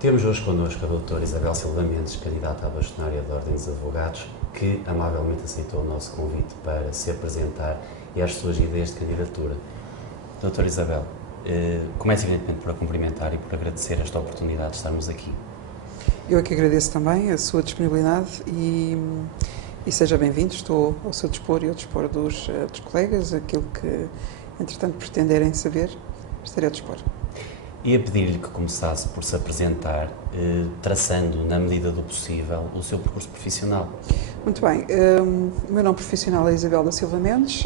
Temos hoje connosco a doutora Isabel Silva Mendes, candidata à bastonária da Ordem dos Advogados, que amavelmente aceitou o nosso convite para se apresentar e as suas ideias de candidatura. Doutora Isabel, começo evidentemente por a cumprimentar e por agradecer esta oportunidade de estarmos aqui. Eu é que agradeço também a sua disponibilidade e seja bem-vindo. Estou ao seu dispor e ao dispor dos colegas. Aquilo que, entretanto, pretenderem saber, estarei ao dispor. Ia pedir-lhe que começasse por se apresentar, traçando, na medida do possível, o seu percurso profissional. Muito bem. O meu nome profissional é Isabel da Silva Mendes,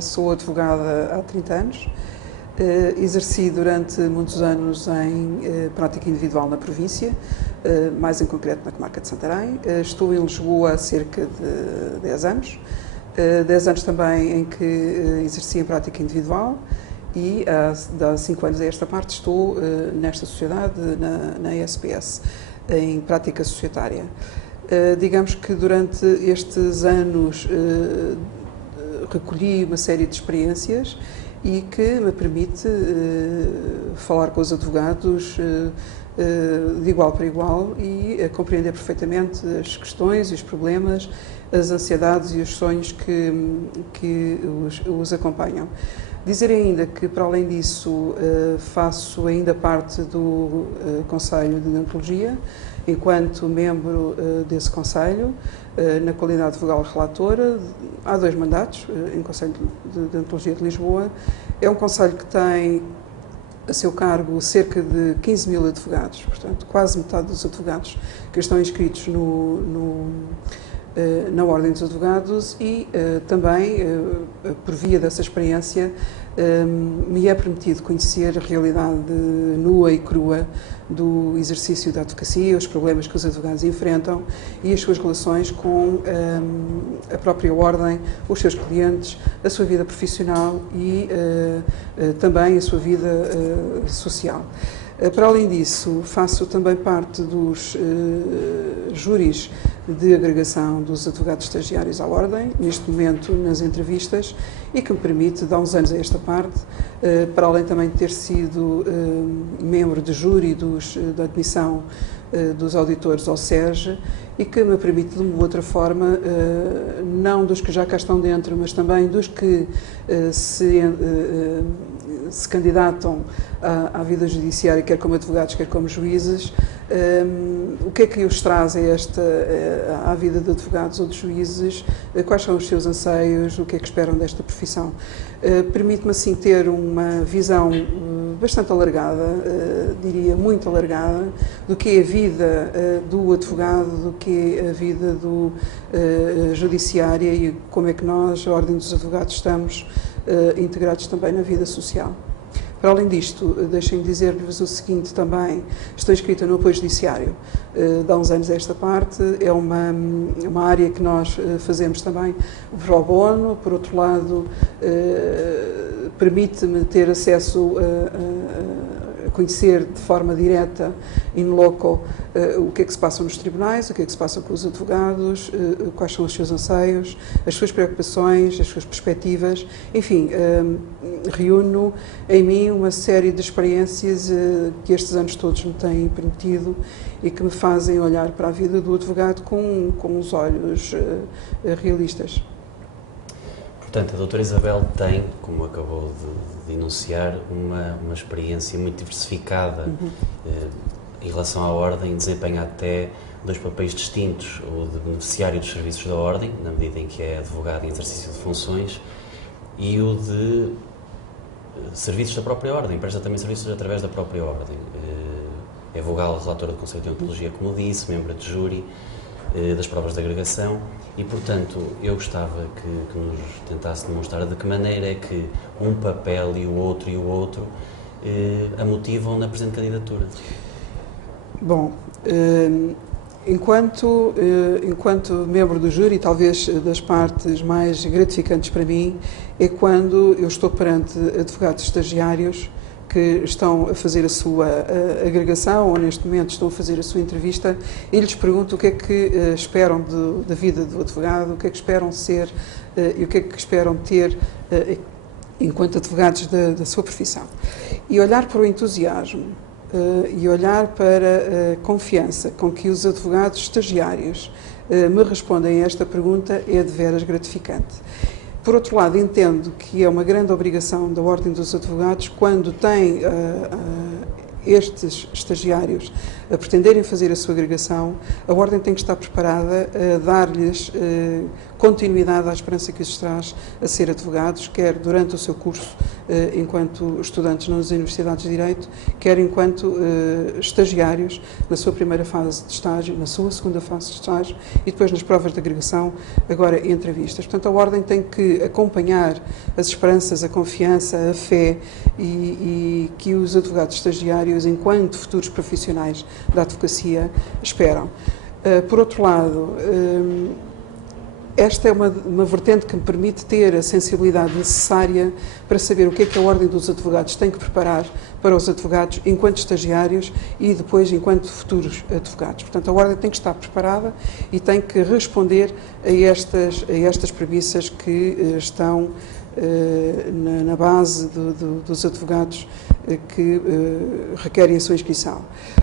sou advogada há 30 anos, exerci durante muitos anos em prática individual na província, mais em concreto na comarca de Santarém. Estou em Lisboa há cerca de 10 anos, 10 anos também em que exerci em prática individual. E há 5 anos a esta parte estou nesta sociedade, na SPS, em prática societária. Digamos que durante estes anos recolhi uma série de experiências e que me permite falar com os advogados de igual para igual e compreender perfeitamente as questões e os problemas, as ansiedades e os sonhos que os acompanham. Dizer ainda que, para além disso, faço ainda parte do Conselho de Deontologia, enquanto membro desse Conselho, na qualidade de vogal relatora. Há 2 mandatos em Conselho de Deontologia de Lisboa. É um Conselho que tem a seu cargo cerca de 15 mil advogados, portanto, quase metade dos advogados que estão inscritos na Ordem dos Advogados e também, por via dessa experiência, me é permitido conhecer a realidade nua e crua do exercício da advocacia, os problemas que os advogados enfrentam e as suas relações com a própria Ordem, os seus clientes, a sua vida profissional e também a sua vida social. Para além disso, faço também parte dos júris de agregação dos advogados estagiários à Ordem, neste momento nas entrevistas, e que me permite, de há uns anos a esta parte, para além também de ter sido membro de júri da admissão dos auditores ao SERJ, e que me permite, de uma outra forma, não dos que já cá estão dentro, mas também dos que se candidatam à vida judiciária, quer como advogados, quer como juízes, o que é que os traz à vida de advogados ou de juízes, quais são os seus anseios, o que é que esperam desta profissão. Permite-me, assim, ter uma visão bastante alargada, diria muito alargada, do que é a vida do advogado, do que é a vida do judiciária e como é que nós, a Ordem dos Advogados, estamos integrados também na vida social. Para além disto, deixem-me dizer-vos o seguinte também, estou inscrita no apoio judiciário de há uns anos a esta parte, é uma área que nós fazemos também pro bono, por outro lado, permite-me ter acesso a conhecer de forma direta, in loco, o que é que se passa nos tribunais, o que é que se passa com os advogados, quais são os seus anseios, as suas preocupações, as suas perspectivas, enfim, reúno em mim uma série de experiências que estes anos todos me têm permitido e que me fazem olhar para a vida do advogado com os olhos realistas. Portanto, a doutora Isabel tem, como acabou de enunciar, uma experiência muito diversificada em relação à Ordem, desempenha até 2 papéis distintos, o de beneficiário dos serviços da Ordem, na medida em que é advogado em exercício de funções, e o de serviços da própria Ordem, presta também serviços através da própria Ordem. É vogal relatora do Conselho de Deontologia, como disse, membro de júri das provas de agregação e, portanto, eu gostava que nos tentasse demonstrar de que maneira é que um papel e o outro a motivam na presente candidatura. Bom, enquanto membro do júri, talvez das partes mais gratificantes para mim é quando eu estou perante advogados estagiários que estão a fazer a sua agregação ou neste momento estão a fazer a sua entrevista e lhes pergunto o que é que esperam da vida do advogado, o que é que esperam ser e o que é que esperam ter enquanto advogados da sua profissão. E olhar para o entusiasmo e olhar para a confiança com que os advogados estagiários me respondem a esta pergunta é de veras gratificante. Por outro lado, entendo que é uma grande obrigação da Ordem dos Advogados, quando tem estes estagiários a pretenderem fazer a sua agregação, a Ordem tem que estar preparada a dar-lhes continuidade à esperança que os traz a ser advogados, quer durante o seu curso enquanto estudantes nas Universidades de Direito, quer enquanto estagiários na sua primeira fase de estágio, na sua segunda fase de estágio e depois nas provas de agregação, agora entrevistas. Portanto, a Ordem tem que acompanhar as esperanças, a confiança, a fé e que os advogados estagiários, enquanto futuros profissionais da advocacia, esperam. Por outro lado, esta é uma vertente que me permite ter a sensibilidade necessária para saber o que é que a Ordem dos Advogados tem que preparar para os advogados enquanto estagiários e depois enquanto futuros advogados. Portanto, a Ordem tem que estar preparada e tem que responder a estas premissas que estão na base dos advogados que requerem a sua inscrição.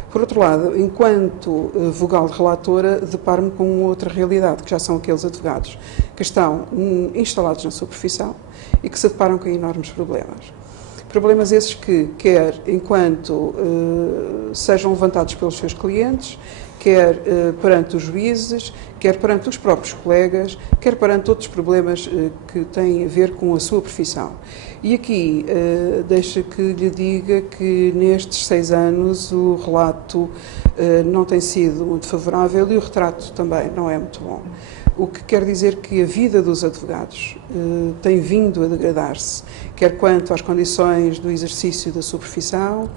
Por outro lado, enquanto vogal relatora, deparo-me com outra realidade, que já são aqueles advogados que estão instalados na sua profissão e que se deparam com enormes problemas. Problemas esses que, quer enquanto sejam levantados pelos seus clientes, quer perante os juízes, quer perante os próprios colegas, quer perante outros problemas que têm a ver com a sua profissão. E aqui deixa que lhe diga que nestes 6 anos o relato não tem sido muito favorável e o retrato também não é muito bom. O que quer dizer que a vida dos advogados tem vindo a degradar-se, quer quanto às condições do exercício da sua profissão,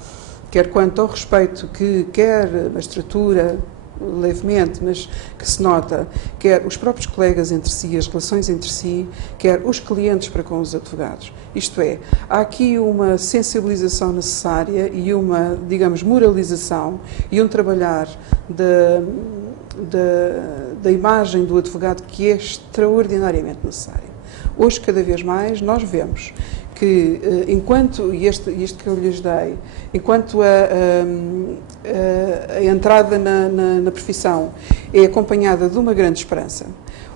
quer quanto ao respeito que quer a estrutura, levemente, mas que se nota, quer os próprios colegas entre si, as relações entre si, quer os clientes para com os advogados. Isto é, há aqui uma sensibilização necessária e uma, digamos, moralização e um trabalhar da imagem do advogado que é extraordinariamente necessário. Hoje, cada vez mais, nós vemos que, enquanto, e isto que eu lhes dei, enquanto a entrada na profissão é acompanhada de uma grande esperança,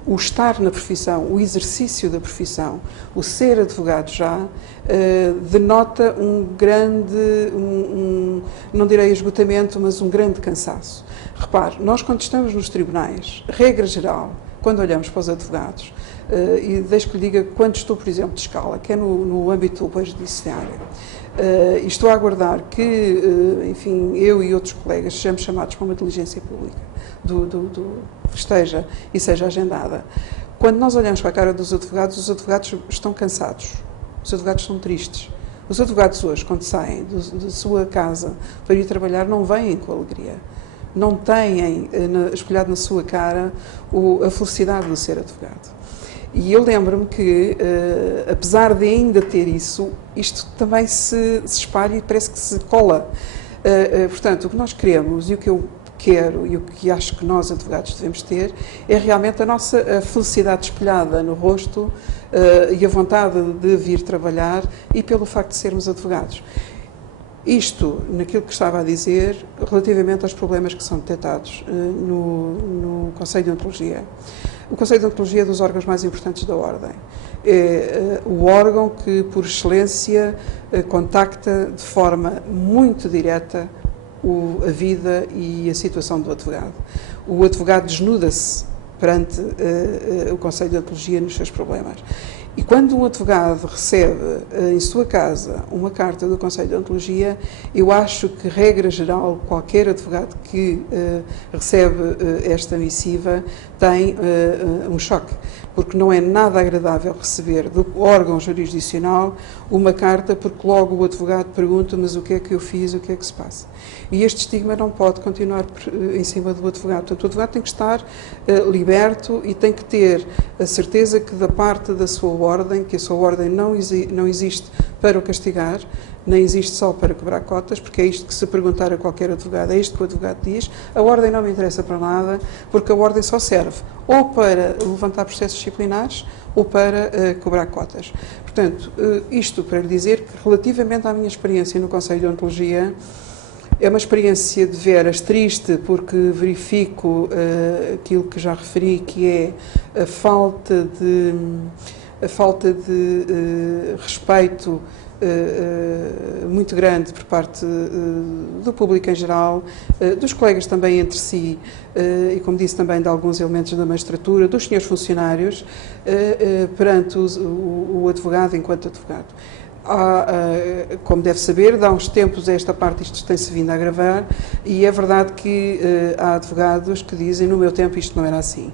o estar na profissão, o exercício da profissão, o ser advogado já, denota um grande, não direi esgotamento, mas um grande cansaço. Repare, nós quando estamos nos tribunais, regra geral, quando olhamos para os advogados, e deixo que lhe diga quando estou, por exemplo, de escala, que é no âmbito do Poder Judiciário, e estou a aguardar que, enfim, eu e outros colegas sejamos chamados para uma diligência pública que esteja e seja agendada. Quando nós olhamos para a cara dos advogados, os advogados estão cansados, os advogados estão tristes. Os advogados hoje, quando saem da sua casa para ir trabalhar, não vêm com alegria. Não têm espelhado na sua cara a felicidade de ser advogado. E eu lembro-me que, apesar de ainda ter isso, isto também se espalha e parece que se cola. Portanto, o que nós queremos e o que eu quero e o que acho que nós, advogados, devemos ter é realmente a nossa felicidade espelhada no rosto e a vontade de vir trabalhar e pelo facto de sermos advogados. Isto, naquilo que estava a dizer, relativamente aos problemas que são detectados no Conselho de Ontologia. O Conselho de Ontologia é dos órgãos mais importantes da Ordem. É o órgão que, por excelência, contacta de forma muito direta a vida e a situação do advogado. O advogado desnuda-se perante o Conselho de Ontologia nos seus problemas. E quando um advogado recebe em sua casa uma carta do Conselho de Ontologia, eu acho que, regra geral, qualquer advogado que recebe esta missiva tem um choque, porque não é nada agradável receber do órgão jurisdicional uma carta, porque logo o advogado pergunta: mas o que é que eu fiz, o que é que se passa? E este estigma não pode continuar em cima do advogado. Portanto, o advogado tem que estar liberto e tem que ter a certeza que, da parte da sua ordem, que a sua ordem não existe para o castigar, nem existe só para cobrar cotas, porque é isto que, se perguntar a qualquer advogado, é isto que o advogado diz: a ordem não me interessa para nada, porque a ordem só serve ou para levantar processos disciplinares ou para cobrar cotas. Portanto, isto para lhe dizer que, relativamente à minha experiência no Conselho de Ontologia, É uma experiência de veras triste, porque verifico aquilo que já referi, que é a falta de respeito muito grande por parte do público em geral, dos colegas também entre si, e como disse também de alguns elementos da magistratura, dos senhores funcionários, perante o advogado enquanto advogado. Como deve saber, há uns tempos a esta parte isto tem-se vindo a agravar, e é verdade que há advogados que dizem: no meu tempo isto não era assim.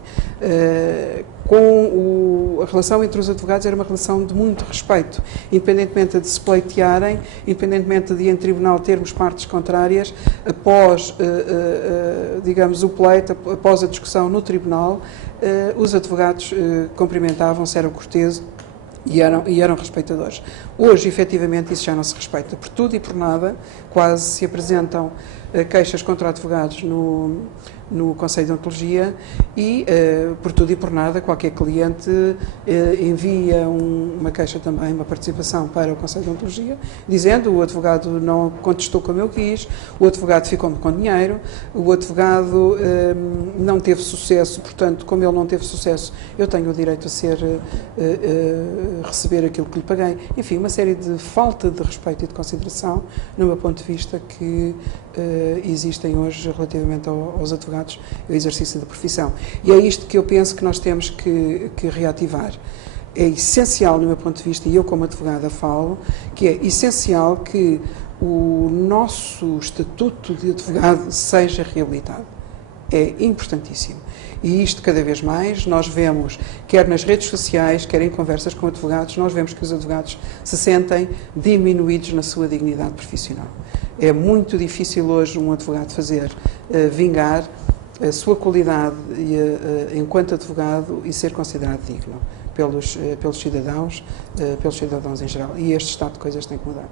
A relação entre os advogados era uma relação de muito respeito, independentemente de se pleitearem, independentemente de em tribunal termos partes contrárias, após, digamos, o pleito, após a discussão no tribunal, os advogados cumprimentavam-se, eram corteses e eram respeitadores. Hoje, efetivamente, isso já não se respeita. Por tudo e por nada, quase se apresentam queixas contra advogados no Conselho de Ontologia e, por tudo e por nada, qualquer cliente envia uma queixa também, uma participação para o Conselho de Ontologia, dizendo: o advogado não contestou como eu quis, o advogado ficou-me com dinheiro, o advogado não teve sucesso, portanto, como ele não teve sucesso, eu tenho o direito a receber aquilo que lhe paguei. Enfim, uma série de falta de respeito e de consideração, no meu ponto de vista, que existem hoje relativamente aos advogados, ao exercício da profissão. E é isto que eu penso que nós temos que reativar. É essencial, no meu ponto de vista, e eu como advogada falo, que é essencial que o nosso estatuto de advogado seja reabilitado. É importantíssimo. E isto, cada vez mais, nós vemos, quer nas redes sociais, quer em conversas com advogados, nós vemos que os advogados se sentem diminuídos na sua dignidade profissional. É muito difícil hoje um advogado vingar a sua qualidade enquanto advogado e ser considerado digno pelos cidadãos em geral. E este estado de coisas tem que mudar.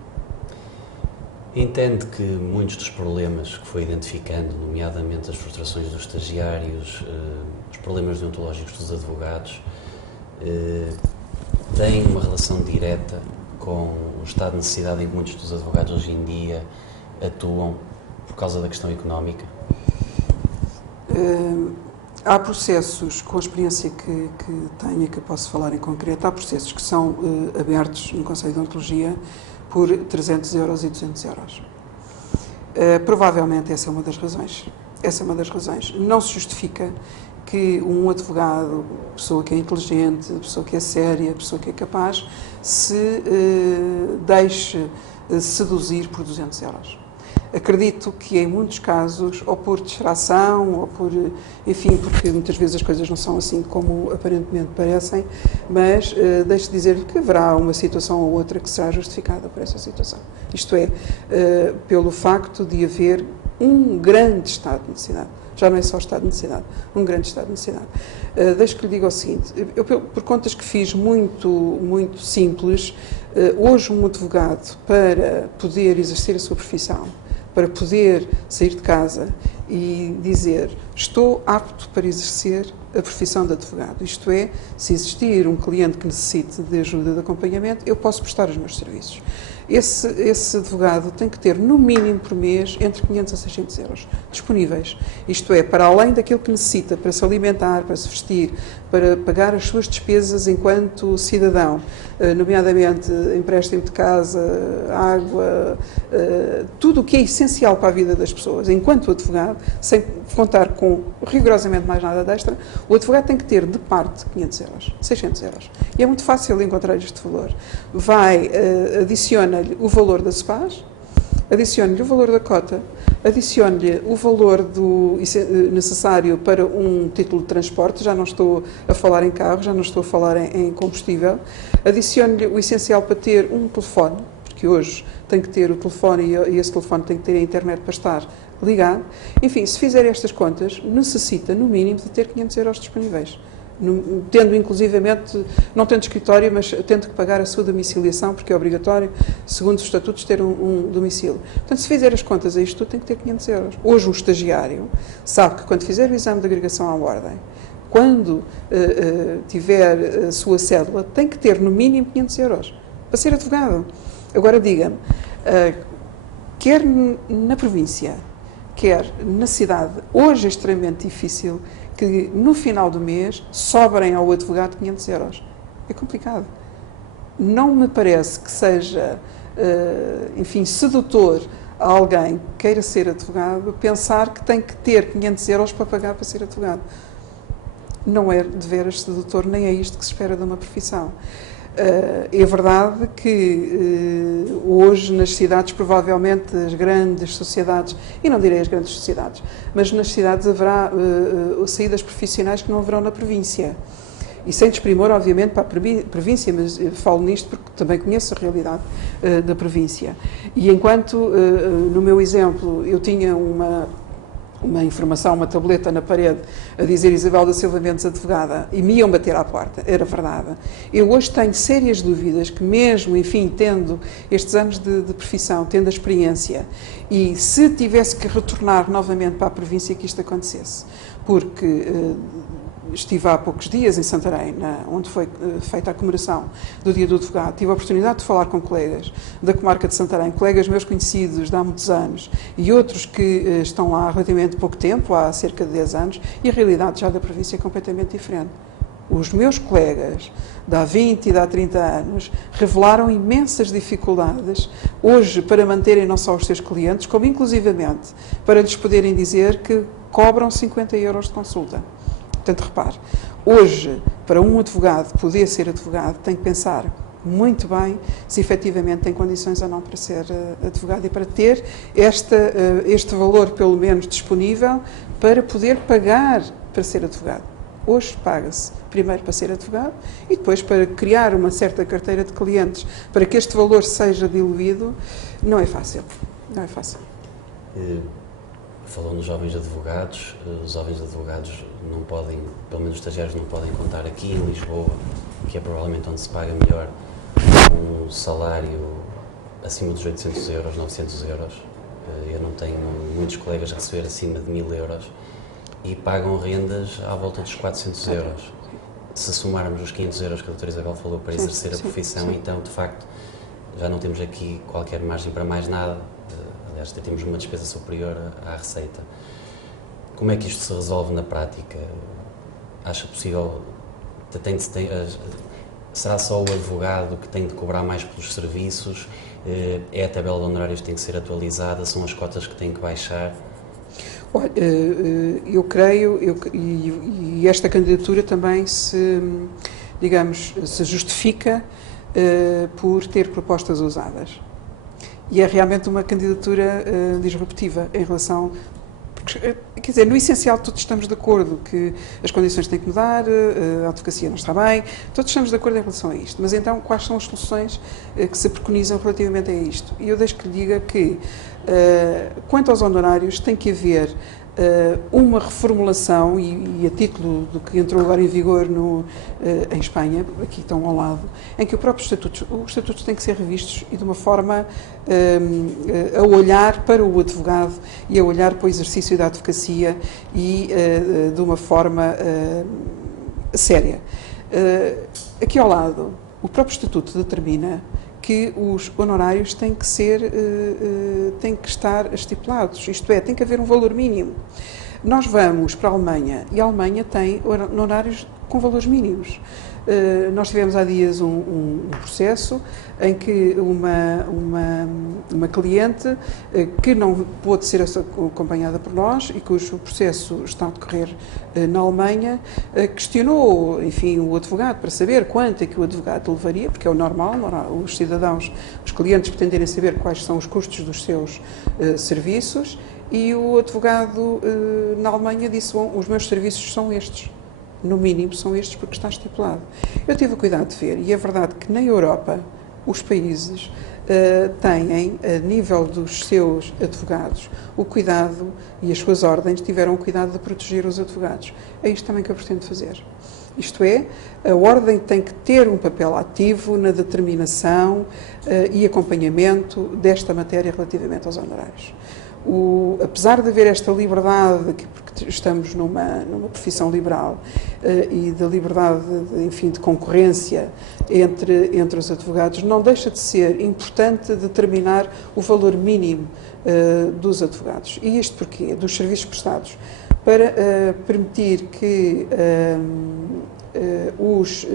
Entende que muitos dos problemas que foi identificando, nomeadamente as frustrações dos estagiários, os problemas deontológicos dos advogados, têm uma relação direta com o estado de necessidade em que muitos dos advogados hoje em dia atuam por causa da questão económica? Há processos, com a experiência que tenho e que posso falar em concreto, há processos que são abertos no Conselho de Ontologia por 300 euros e 200 euros. Provavelmente essa é uma das razões. Não se justifica que um advogado, pessoa que é inteligente, pessoa que é séria, pessoa que é capaz, se deixe seduzir por 200 euros. Acredito que em muitos casos, ou por distração, ou por, enfim, porque muitas vezes as coisas não são assim como aparentemente parecem, mas deixe-me dizer-lhe que haverá uma situação ou outra que será justificada por essa situação. Isto é, pelo facto de haver um grande estado de necessidade. Já não é só estado de necessidade, um grande estado de necessidade. Deixe que lhe diga o seguinte: eu, por contas que fiz muito simples, hoje um advogado, para poder exercer a sua profissão, para poder sair de casa e dizer: estou apto para exercer a profissão de advogado, isto é, se existir um cliente que necessite de ajuda de acompanhamento, eu posso prestar os meus serviços. Esse advogado tem que ter, no mínimo por mês, entre 500 a 600 euros disponíveis. Isto é, para além daquilo que necessita para se alimentar, para se vestir, para pagar as suas despesas enquanto cidadão, nomeadamente empréstimo de casa, água, tudo o que é essencial para a vida das pessoas, enquanto advogado, sem contar com rigorosamente mais nada extra, o advogado tem que ter de parte 500 euros, 600 euros. E é muito fácil encontrar este valor. Adiciona-lhe o valor das SPAs, adicione-lhe o valor da cota, adicione-lhe o valor necessário para um título de transporte, já não estou a falar em carro, já não estou a falar em combustível, adicione-lhe o essencial para ter um telefone, porque hoje tem que ter o telefone e esse telefone tem que ter a internet para estar ligado. Enfim, se fizer estas contas, necessita, no mínimo, de ter 500 euros disponíveis. Tendo inclusivamente, não tendo escritório, mas tendo que pagar a sua domiciliação, porque é obrigatório, segundo os estatutos, ter um domicílio. Portanto, se fizer as contas a isto tudo, tem que ter 500 euros. Hoje, um estagiário sabe que quando fizer o exame de agregação à ordem, quando tiver a sua cédula, tem que ter no mínimo 500 euros para ser advogado. Agora, diga-me, quer na província, quer na cidade, hoje é extremamente difícil que no final do mês sobrem ao advogado 500 euros. É complicado. Não me parece que seja, enfim, sedutor a alguém que queira ser advogado pensar que tem que ter 500 euros para pagar para ser advogado. Não é de veras sedutor, nem é isto que se espera de uma profissão. É verdade que hoje nas cidades, provavelmente as grandes sociedades, e não direi as grandes sociedades, mas nas cidades haverá saídas profissionais que não haverão na província. E sem desprimor, obviamente, para a província, mas falo nisto porque também conheço a realidade da província. E enquanto, no meu exemplo, eu tinha uma informação, uma tableta na parede a dizer Isabel da Silva Mendes advogada e me iam bater à porta, era verdade. Eu hoje tenho sérias dúvidas que mesmo, enfim, tendo estes anos de profissão, tendo a experiência e se tivesse que retornar novamente para a província que isto acontecesse, porque estive há poucos dias em Santarém, onde foi feita a comemoração do Dia do Advogado. Tive a oportunidade de falar com colegas da comarca de Santarém, colegas meus conhecidos de há muitos anos e outros que estão lá há relativamente pouco tempo, há cerca de 10 anos, e a realidade já da província é completamente diferente. Os meus colegas de há 20 e de há 30 anos revelaram imensas dificuldades hoje para manterem não só os seus clientes, como inclusivamente para lhes poderem dizer que cobram 50 euros de consulta. Portanto, repare, hoje, para um advogado poder ser advogado, tem que pensar muito bem se efetivamente tem condições ou não para ser advogado e para ter este valor, pelo menos, disponível para poder pagar para ser advogado. Hoje paga-se primeiro para ser advogado e depois para criar uma certa carteira de clientes para que este valor seja diluído, não é fácil. Não é fácil. Falou nos jovens advogados, os jovens advogados não podem, pelo menos os estagiários não podem contar aqui em Lisboa, que é provavelmente onde se paga melhor, um salário acima dos 800 euros, 900 euros. Eu não tenho muitos colegas a receber acima de 1000 euros e pagam rendas à volta dos 400 euros. Se somarmos os 500 euros que a doutora Isabel falou para exercer a profissão, então, de facto, já não temos aqui qualquer margem para mais nada. Aliás, temos uma despesa superior à receita. Como é que isto se resolve na prática? Acha possível... será só o advogado que tem de cobrar mais pelos serviços? É a tabela de honorários que tem que ser atualizada? São as cotas que têm que baixar? Olha, eu creio, e esta candidatura também se justifica por ter propostas ousadas. E é realmente uma candidatura disruptiva em relação... Quer dizer, no essencial todos estamos de acordo que as condições têm que mudar, a advocacia não está bem, todos estamos de acordo em relação a isto. Mas então, quais são as soluções que se preconizam relativamente a isto? E eu deixo que lhe diga que, quanto aos honorários, tem que haver uma reformulação, e a título do que entrou agora em vigor em Espanha, aqui estão ao lado, em que os estatutos têm que ser revistos e de uma forma a olhar para o advogado e a olhar para o exercício da advocacia e de uma forma séria. Aqui ao lado, o próprio estatuto determina que os honorários têm que estar estipulados, isto é, tem que haver um valor mínimo. Nós vamos para a Alemanha e a Alemanha tem honorários com valores mínimos. Nós tivemos há dias um processo em que uma cliente que não pôde ser acompanhada por nós e cujo processo está a decorrer na Alemanha, questionou, enfim, o advogado para saber quanto é que o advogado levaria, porque é o normal, os cidadãos, os clientes pretenderem saber quais são os custos dos seus serviços, e o advogado na Alemanha disse, bom, os meus serviços são estes. No mínimo são estes porque está estipulado. Eu tive o cuidado de ver, e é verdade que na Europa os países têm, a nível dos seus advogados, o cuidado, e as suas ordens tiveram o cuidado de proteger os advogados. É isto também que eu pretendo fazer. Isto é, a ordem tem que ter um papel ativo na determinação e acompanhamento desta matéria relativamente aos honorários. apesar de haver esta liberdade, porque estamos numa profissão liberal, e da liberdade, enfim, de concorrência entre os advogados, não deixa de ser importante determinar o valor mínimo dos advogados. E isto porquê? Dos serviços prestados. Para permitir que os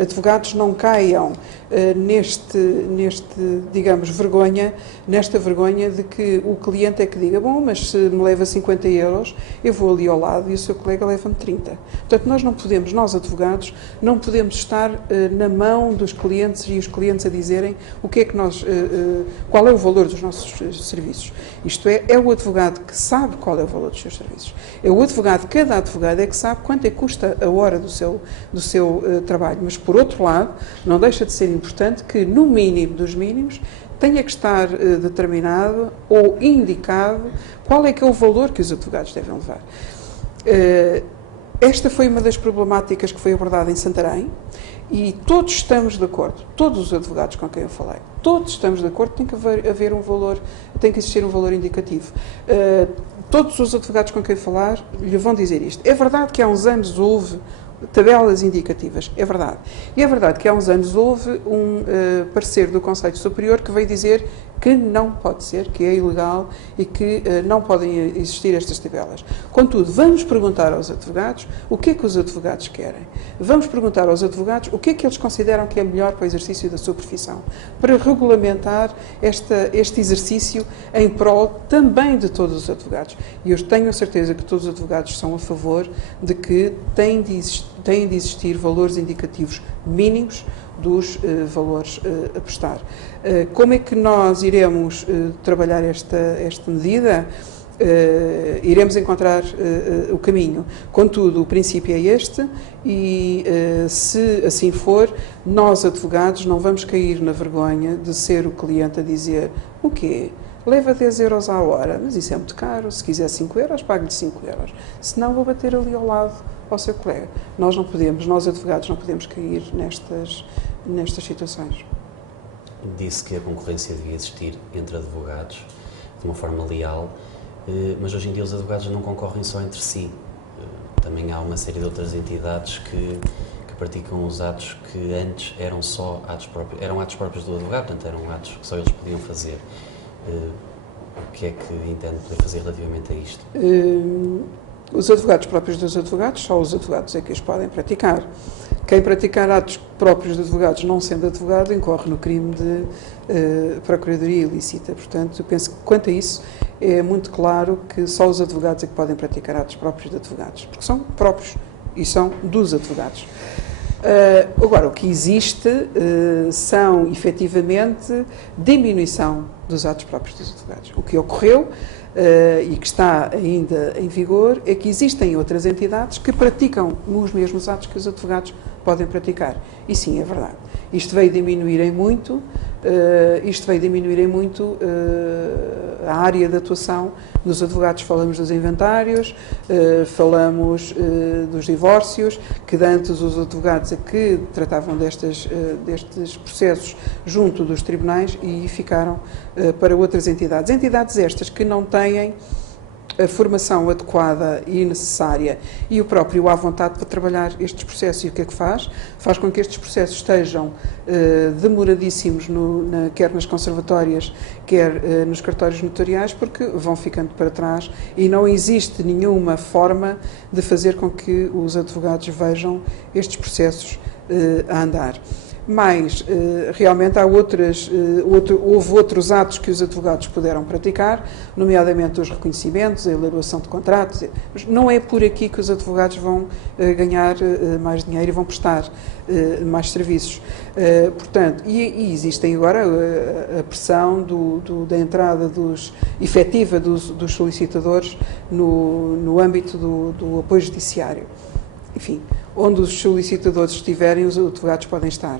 advogados não caiam digamos, nesta vergonha de que o cliente é que diga, bom, mas se me leva 50 euros, eu vou ali ao lado e o seu colega leva-me 30. Portanto, nós advogados, não podemos estar na mão dos clientes e os clientes a dizerem o que é que qual é o valor dos nossos serviços. Isto é o advogado que sabe qual é o valor dos seus serviços. É o advogado, cada advogado é que sabe quanto é que custa a hora do seu trabalho. Mas, por outro lado, não deixa de ser importante que, no mínimo dos mínimos, tenha que estar determinado ou indicado qual é que é o valor que os advogados devem levar. Esta foi uma das problemáticas que foi abordada em Santarém e todos estamos de acordo, todos os advogados com quem eu falei, todos estamos de acordo que tem que haver um valor, tem que existir um valor indicativo. Todos os advogados com quem falar lhe vão dizer isto. É verdade que há uns anos houve tabelas indicativas, é verdade. E é verdade que há uns anos houve um parecer do Conselho Superior que veio dizer que não pode ser, que é ilegal e que não podem existir estas tabelas. Contudo, vamos perguntar aos advogados o que é que os advogados querem. Vamos perguntar aos advogados o que é que eles consideram que é melhor para o exercício da sua profissão, para regulamentar este exercício em prol também de todos os advogados. E eu tenho a certeza que todos os advogados são a favor de que têm de existir valores indicativos mínimos dos valores a prestar. Como é que nós iremos trabalhar esta medida? Iremos encontrar o caminho. Contudo, o princípio é este e, se assim for, nós, advogados, não vamos cair na vergonha de ser o cliente a dizer o quê? Leva 10 euros à hora, mas isso é muito caro. Se quiser 5 euros, pague-lhe 5 euros. Se não, vou bater ali ao lado ao seu colega. Nós advogados, não podemos cair nestas situações. Disse que a concorrência devia existir entre advogados de uma forma leal, mas hoje em dia os advogados não concorrem só entre si. Também há uma série de outras entidades que praticam os atos que antes eram atos próprios do advogado, portanto eram atos que só eles podiam fazer. O que é que entende poder fazer relativamente a isto? Os advogados próprios dos advogados, só os advogados é que os podem praticar. Quem praticar atos próprios de advogados não sendo advogado incorre no crime de procuradoria ilícita. Portanto, eu penso que quanto a isso é muito claro que só os advogados é que podem praticar atos próprios de advogados, porque são próprios e são dos advogados. Agora, o que existe são, efetivamente, diminuição dos atos próprios dos advogados. O que ocorreu e que está ainda em vigor é que existem outras entidades que praticam os mesmos atos que os advogados podem praticar. E sim, é verdade. Isto veio diminuir em muito a área de atuação dos advogados. Falamos dos inventários, falamos dos divórcios, que antes os advogados é que tratavam destes processos junto dos tribunais e ficaram para outras entidades. Entidades estas que não têm a formação adequada e necessária e o próprio à vontade para trabalhar estes processos. E o que é que faz? Faz com que estes processos estejam demoradíssimos, quer nas conservatórias, quer nos cartórios notariais, porque vão ficando para trás e não existe nenhuma forma de fazer com que os advogados vejam estes processos a andar. Mas, realmente, houve outros atos que os advogados puderam praticar, nomeadamente os reconhecimentos, a elaboração de contratos. Mas não é por aqui que os advogados vão ganhar mais dinheiro e vão prestar mais serviços. Portanto, e existem agora a pressão da entrada efetiva dos solicitadores no âmbito do apoio judiciário. Enfim, onde os solicitadores estiverem, os advogados podem estar.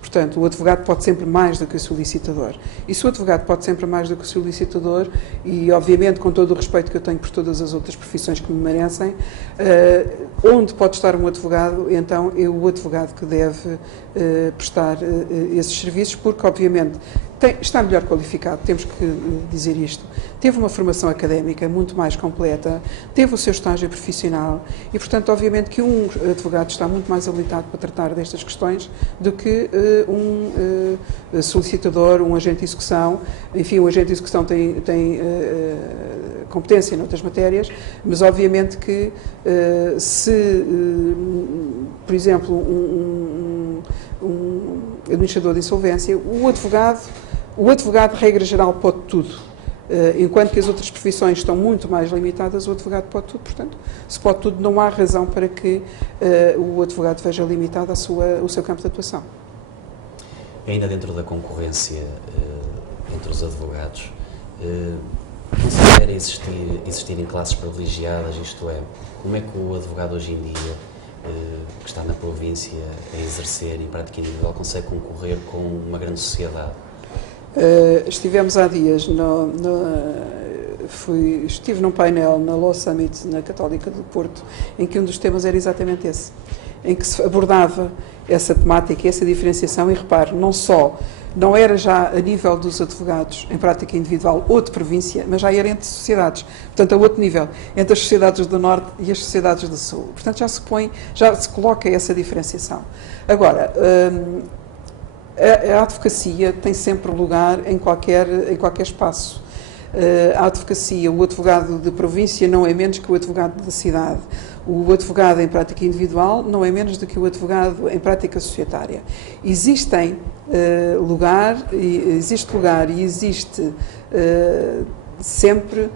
Portanto, o advogado pode sempre mais do que o solicitador. E se o advogado pode sempre mais do que o solicitador, e obviamente com todo o respeito que eu tenho por todas as outras profissões que me merecem, onde pode estar um advogado, então é o advogado que deve prestar esses serviços, porque obviamente está melhor qualificado, temos que dizer isto. Teve uma formação académica muito mais completa, teve o seu estágio profissional e, portanto, obviamente que um advogado está muito mais habilitado para tratar destas questões do que um solicitador, um agente de execução. Enfim, o agente de execução tem competência noutras matérias, mas obviamente que se, por exemplo, um administrador de insolvência, o advogado, regra geral, pode tudo. Enquanto que as outras profissões estão muito mais limitadas, o advogado pode tudo. Portanto, se pode tudo, não há razão para que o advogado veja limitado o seu campo de atuação. Ainda dentro da concorrência entre os advogados, considera existirem classes privilegiadas, isto é, como é que o advogado hoje em dia, que está na província a exercer em prática individual, consegue concorrer com uma grande sociedade? Estivemos há dias, estive num painel na Law Summit, na Católica do Porto, em que um dos temas era exatamente esse, em que se abordava essa temática, essa diferenciação, e repare, não era já a nível dos advogados em prática individual ou de província, mas já era entre sociedades, portanto a outro nível, entre as sociedades do Norte e as sociedades do Sul. Portanto já se coloca essa diferenciação. Agora, a advocacia tem sempre lugar em qualquer espaço. A advocacia, o advogado de província não é menos que o advogado da cidade. O advogado em prática individual não é menos do que o advogado em prática societária. Existe lugar e existe sempre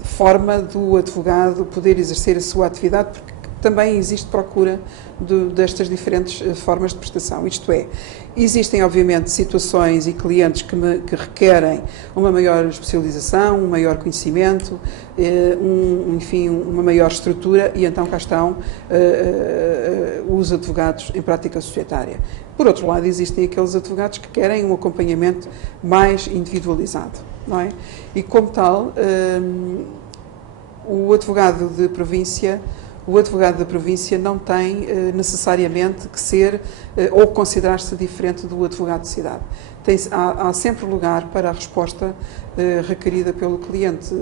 forma do advogado poder exercer a sua atividade, porque também existe procura destas diferentes formas de prestação. Isto é, existem obviamente situações e clientes que requerem uma maior especialização, um maior conhecimento, enfim, uma maior estrutura, e então cá estão os advogados em prática societária. Por outro lado, existem aqueles advogados que querem um acompanhamento mais individualizado, não é? E como tal, o advogado da província não tem necessariamente que ser ou considerar-se diferente do advogado de cidade. Há sempre lugar para a resposta requerida pelo cliente.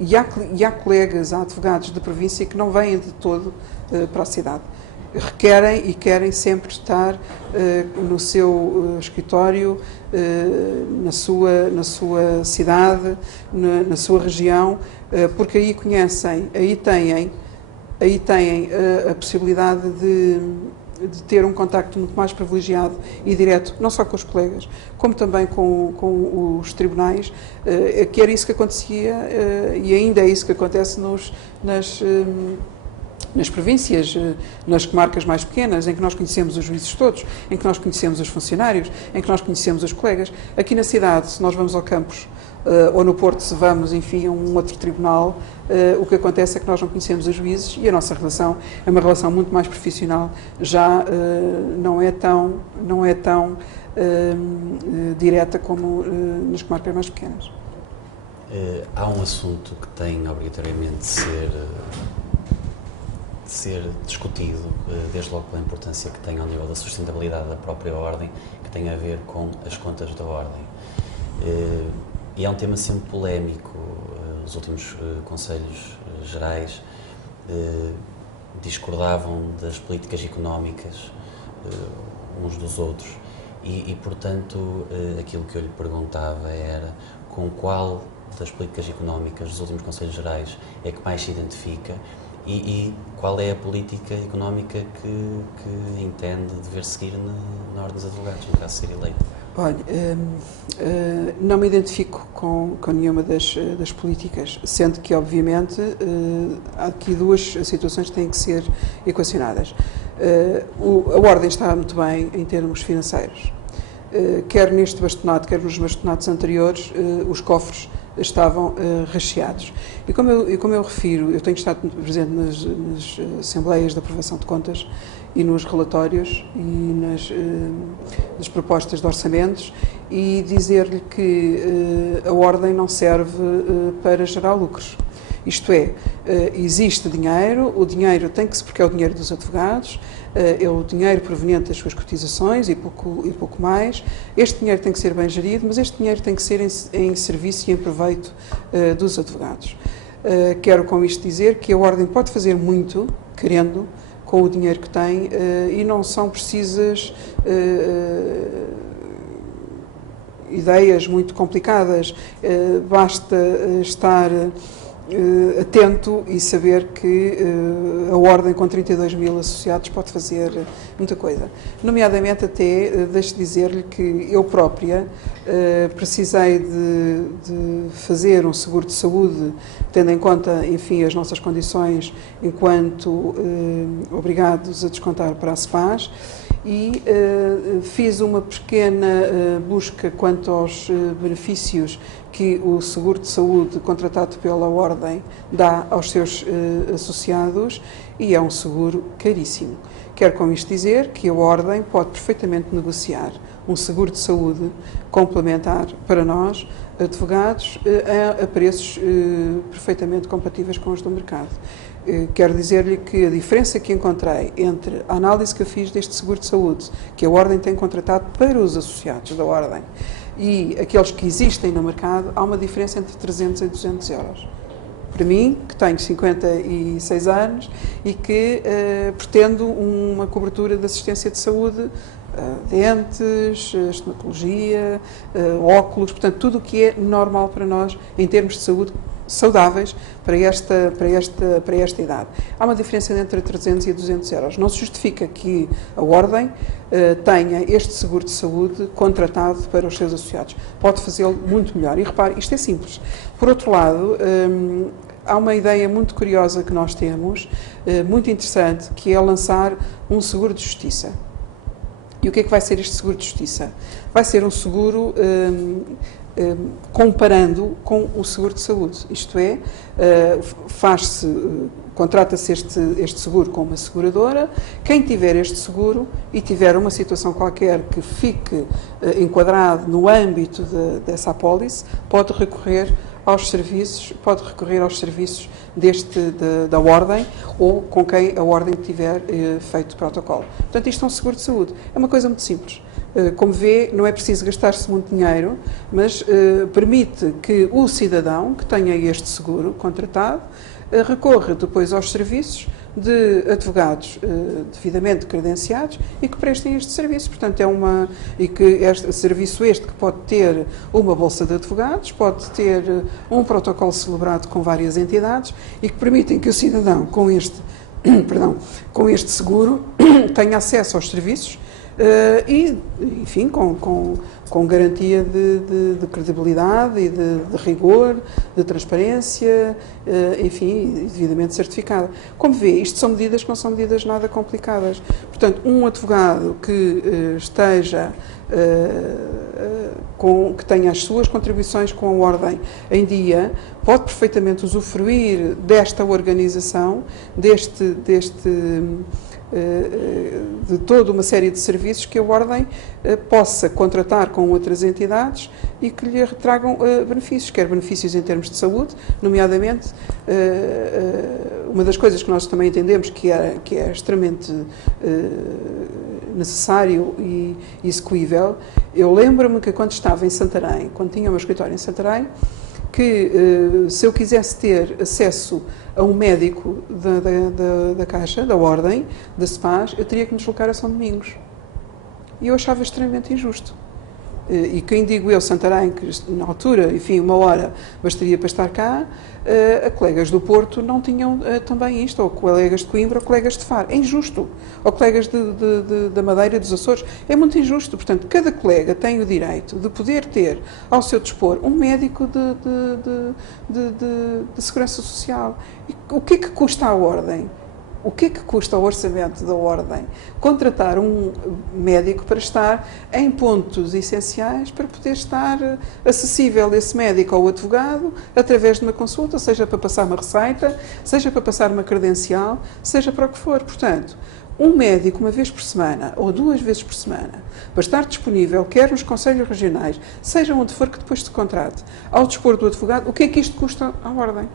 E há colegas, há advogados de província que não vêm de todo para a cidade. Requerem e querem sempre estar no seu escritório, na sua cidade, na sua região, porque aí conhecem, aí têm a possibilidade de ter um contacto muito mais privilegiado e direto, não só com os colegas, como também com os tribunais, que era isso que acontecia e ainda é isso que acontece nas províncias, nas comarcas mais pequenas, em que nós conhecemos os juízes todos, em que nós conhecemos os funcionários, em que nós conhecemos os colegas. Aqui na cidade, se nós vamos ao campus, ou no Porto, se vamos, enfim, a um outro tribunal, o que acontece é que nós não conhecemos os juízes e a nossa relação é uma relação muito mais profissional, já não é tão direta como nas comarcas mais pequenas. Há um assunto que tem obrigatoriamente de ser discutido, desde logo pela importância que tem ao nível da sustentabilidade da própria Ordem, que tem a ver com as contas da Ordem. E é um tema sempre polémico. Os últimos Conselhos Gerais discordavam das políticas económicas uns dos outros e, portanto, aquilo que eu lhe perguntava era com qual das políticas económicas dos últimos Conselhos Gerais é que mais se identifica e qual é a política económica que entende dever seguir na Ordem dos Advogados, no caso de ser eleito? Olha, não me identifico com nenhuma das políticas, sendo que, obviamente, há aqui duas situações que têm que ser equacionadas. A Ordem está muito bem em termos financeiros. Quer neste bastonato, quer nos bastonatos anteriores, os cofres estavam recheados. E como eu refiro, eu tenho estado presente nas assembleias de aprovação de contas e nos relatórios e nas propostas de orçamentos, e dizer-lhe que a Ordem não serve para gerar lucros. Isto é, existe dinheiro, o dinheiro tem que se, porque é o dinheiro dos advogados, é o dinheiro proveniente das suas cotizações e pouco mais. Este dinheiro tem que ser bem gerido, mas este dinheiro tem que ser em serviço e em proveito dos advogados. Quero com isto dizer que a Ordem pode fazer muito, querendo, com o dinheiro que tem, e não são precisas ideias muito complicadas, basta estar atento e saber que a Ordem com 32 mil associados pode fazer muita coisa. Nomeadamente até, deixe dizer-lhe que eu própria precisei de fazer um seguro de saúde, tendo em conta, enfim, as nossas condições enquanto obrigados a descontar para a SEPAS, e fiz uma pequena busca quanto aos benefícios que o seguro de saúde contratado pela Ordem dá aos seus associados, e é um seguro caríssimo. Quero com isto dizer que a Ordem pode perfeitamente negociar um seguro de saúde complementar para nós, advogados, a preços perfeitamente compatíveis com os do mercado. Quero dizer-lhe que a diferença que encontrei entre a análise que eu fiz deste seguro de saúde, que a Ordem tem contratado para os associados da Ordem, e aqueles que existem no mercado, há uma diferença entre 300 e 200 euros. Para mim, que tenho 56 anos e que pretendo uma cobertura de assistência de saúde, dentes, estomatologia, óculos, portanto, tudo o que é normal para nós em termos de saúde, saudáveis para esta idade. Há uma diferença entre 300 e 200 euros. Não se justifica que a Ordem tenha este seguro de saúde contratado para os seus associados. Pode fazê-lo muito melhor. E repare, isto é simples. Por outro lado, há uma ideia muito curiosa que nós temos, muito interessante, que é lançar um seguro de justiça. E o que é que vai ser este seguro de justiça? Vai ser um seguro comparando com o seguro de saúde, isto é, contrata-se este seguro com uma seguradora. Quem tiver este seguro e tiver uma situação qualquer que fique enquadrado no âmbito dessa apólice, pode recorrer aos serviços da Ordem ou com quem a Ordem tiver feito protocolo. Portanto, isto é um seguro de saúde. É uma coisa muito simples. Como vê, não é preciso gastar-se muito dinheiro, mas permite que o cidadão que tenha este seguro contratado recorra depois aos serviços de advogados devidamente credenciados e que prestem este serviço. Portanto, serviço que pode ter uma bolsa de advogados, pode ter um protocolo celebrado com várias entidades e que permitem que o cidadão com este seguro tenha acesso aos serviços e, enfim, com garantia de credibilidade e de rigor, de transparência, enfim, devidamente certificada. Como vê, isto são medidas que não são medidas nada complicadas. Portanto, um advogado que que tenha as suas contribuições com a Ordem em dia, pode perfeitamente usufruir desta organização, de toda uma série de serviços que a Ordem possa contratar com outras entidades e que lhe tragam benefícios, quer benefícios em termos de saúde, nomeadamente uma das coisas que nós também entendemos que é extremamente necessário e execuível. Eu lembro-me que quando estava em Santarém, quando tinha o meu escritório em Santarém, que se eu quisesse ter acesso a um médico da Caixa, da Ordem, da SEPAS, eu teria que me deslocar a São Domingos. E eu achava extremamente injusto. E quem digo eu, Santarém, que na altura, enfim, 1 hora bastaria para estar cá, colegas do Porto não tinham também isto, ou colegas de Coimbra, ou colegas de Faro. É injusto. Ou colegas da Madeira e dos Açores. É muito injusto. Portanto, cada colega tem o direito de poder ter ao seu dispor um médico de segurança social. E o que é que custa à Ordem? O que é que custa ao orçamento da Ordem contratar um médico para estar em pontos essenciais para poder estar acessível esse médico ao advogado através de uma consulta, seja para passar uma receita, seja para passar uma credencial, seja para o que for. Portanto, um médico uma vez por semana ou 2 vezes por semana para estar disponível, quer nos conselhos regionais, seja onde for que depois se contrate, ao dispor do advogado, o que é que isto custa à Ordem?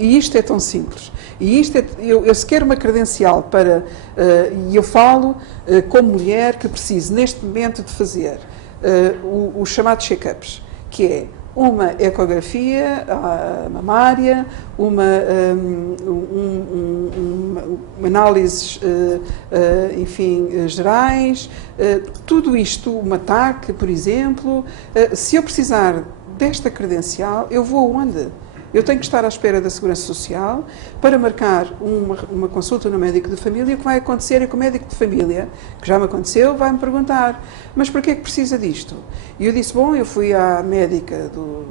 E isto é tão simples. E isto eu se quero uma credencial para, e eu falo como mulher que preciso neste momento de fazer os chamados check-ups, que é uma ecografia mamária, análises, enfim, gerais, tudo isto, uma TAC, por exemplo. Se eu precisar desta credencial, eu vou aonde? Eu tenho que estar à espera da Segurança Social para marcar uma consulta no médico de família. O que vai acontecer é que o médico de família, que já me aconteceu, vai-me perguntar: mas para que é que precisa disto? E eu disse: bom, eu fui à médica do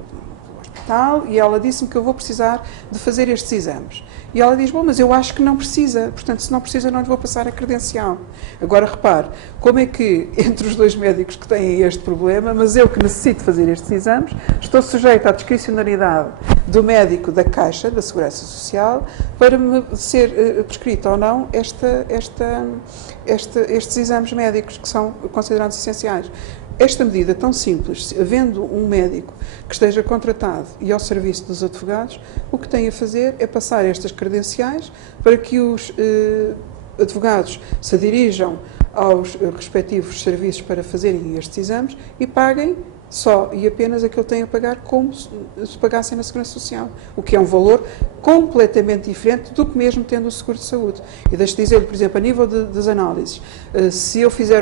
hospital e ela disse-me que eu vou precisar de fazer estes exames. E ela diz: bom, mas eu acho que não precisa, portanto, se não precisa, não lhe vou passar a credencial. Agora, repare, como é que, entre os dois médicos que têm este problema, mas eu que necessito fazer estes exames, estou sujeita à discricionariedade do médico da Caixa, da Segurança Social, para me ser prescrito ou não estes exames médicos que são considerados essenciais. Esta medida tão simples, havendo um médico que esteja contratado e ao serviço dos advogados, o que tem a fazer é passar estas credenciais para que os advogados se dirijam aos respectivos serviços para fazerem estes exames e paguem só e apenas aquilo que têm a pagar como se pagassem na Segurança Social, o que é um valor completamente diferente do que mesmo tendo o seguro de saúde. E deixe-me dizer, por exemplo, a nível das análises, se eu fizer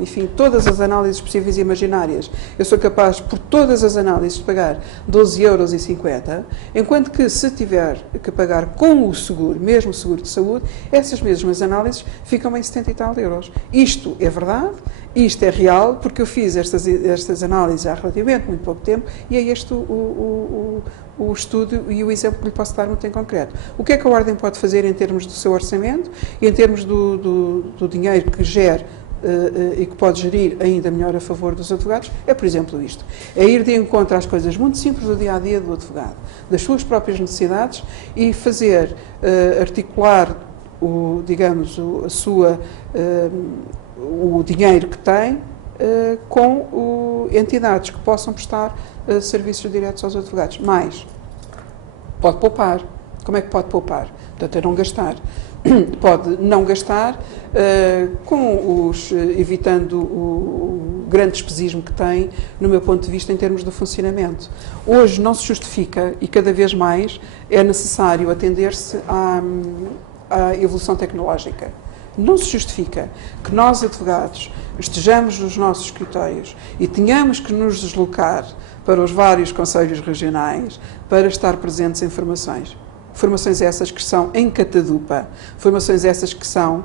enfim, todas as análises possíveis e imaginárias, eu sou capaz, por todas as análises, de pagar 12,50 €, enquanto que se tiver que pagar com o seguro, mesmo o seguro de saúde, essas mesmas análises ficam em 70 e tal euros. Isto é verdade, isto é real, porque eu fiz estas análises há relativamente muito pouco tempo e é este o estudo e o exemplo que lhe posso dar muito em concreto. O que é que a Ordem pode fazer em termos do seu orçamento e em termos do dinheiro que gera e que pode gerir ainda melhor a favor dos advogados? É, por exemplo, isto. É ir de encontro às coisas muito simples do dia-a-dia do advogado, das suas próprias necessidades e fazer, articular digamos, o dinheiro que tem com entidades que possam prestar serviços diretos aos advogados. Mais, pode poupar. Como é que pode poupar? Portanto, é não gastar. Pode não gastar evitando o grande despesismo que tem, no meu ponto de vista, em termos de funcionamento. Hoje não se justifica e cada vez mais é necessário atender-se à evolução tecnológica. Não se justifica que nós, advogados, estejamos nos nossos escritórios e tenhamos que nos deslocar para os vários conselhos regionais para estar presentes em formações. Formações essas que são em catadupa, formações essas que são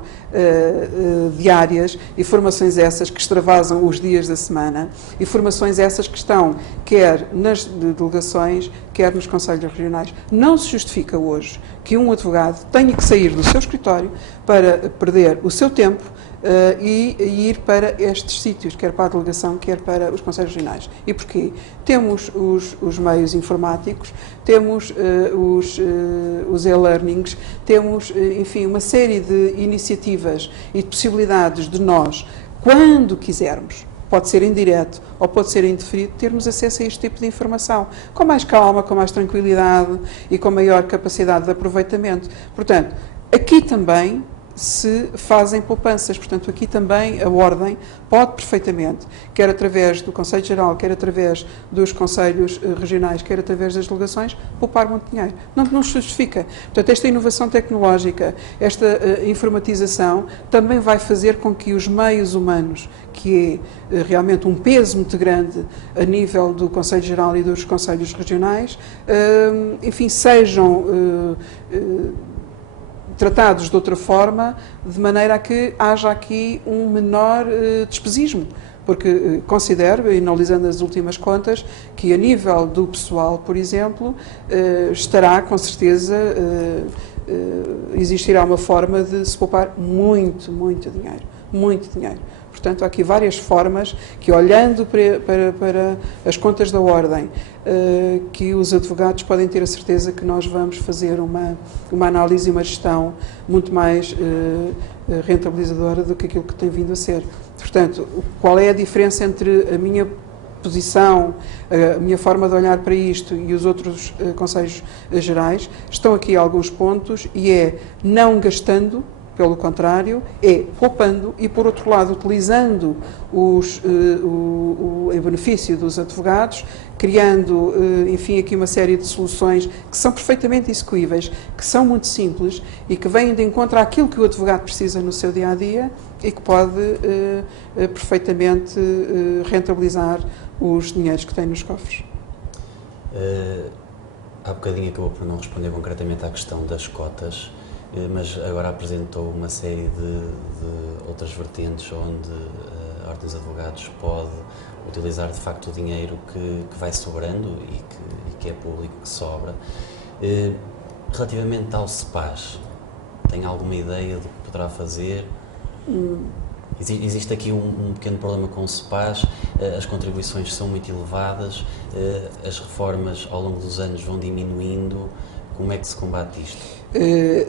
diárias e formações essas que extravasam os dias da semana e formações essas que estão quer nas delegações, quer nos conselhos regionais. Não se justifica hoje que um advogado tenha que sair do seu escritório para perder o seu tempo e ir para estes sítios, quer para a delegação, quer para os conselhos regionais. E porquê? Temos os meios informáticos, temos os e-learnings, temos, enfim, uma série de iniciativas e de possibilidades de nós, quando quisermos, pode ser em direto ou pode ser em diferido, termos acesso a este tipo de informação, com mais calma, com mais tranquilidade e com maior capacidade de aproveitamento. Portanto, aqui também se fazem poupanças, portanto aqui também a Ordem pode perfeitamente, quer através do Conselho Geral, quer através dos Conselhos Regionais, quer através das delegações, poupar muito dinheiro. Não se justifica. Portanto, esta inovação tecnológica, esta informatização, também vai fazer com que os meios humanos, que é realmente um peso muito grande a nível do Conselho Geral e dos Conselhos Regionais, enfim, sejam tratados de outra forma, de maneira a que haja aqui um menor despesismo. Porque considero, analisando as últimas contas, que a nível do pessoal, por exemplo, estará com certeza, existirá uma forma de se poupar muito dinheiro. Muito dinheiro. Portanto, há aqui várias formas que, olhando para as contas da Ordem, que os advogados podem ter a certeza que nós vamos fazer uma análise e uma gestão muito mais rentabilizadora do que aquilo que tem vindo a ser. Portanto, qual é a diferença entre a minha posição, a minha forma de olhar para isto e os outros Conselhos Gerais, estão aqui alguns pontos e é não gastando, pelo contrário, é poupando e, por outro lado, utilizando em benefício dos advogados, criando, enfim, aqui uma série de soluções que são perfeitamente execuíveis, que são muito simples e que vêm de encontro àquilo que o advogado precisa no seu dia-a-dia e que pode perfeitamente rentabilizar os dinheiros que tem nos cofres. Há bocadinho acabou por não responder concretamente à questão das cotas, mas agora apresentou uma série de outras vertentes onde a Ordem dos Advogados pode utilizar de facto o dinheiro que vai sobrando e que é público, que sobra. Relativamente ao SEPAS, tem alguma ideia do que poderá fazer? Existe aqui um pequeno problema com o SEPAS, as contribuições são muito elevadas, as reformas ao longo dos anos vão diminuindo. Como é que se combate isto?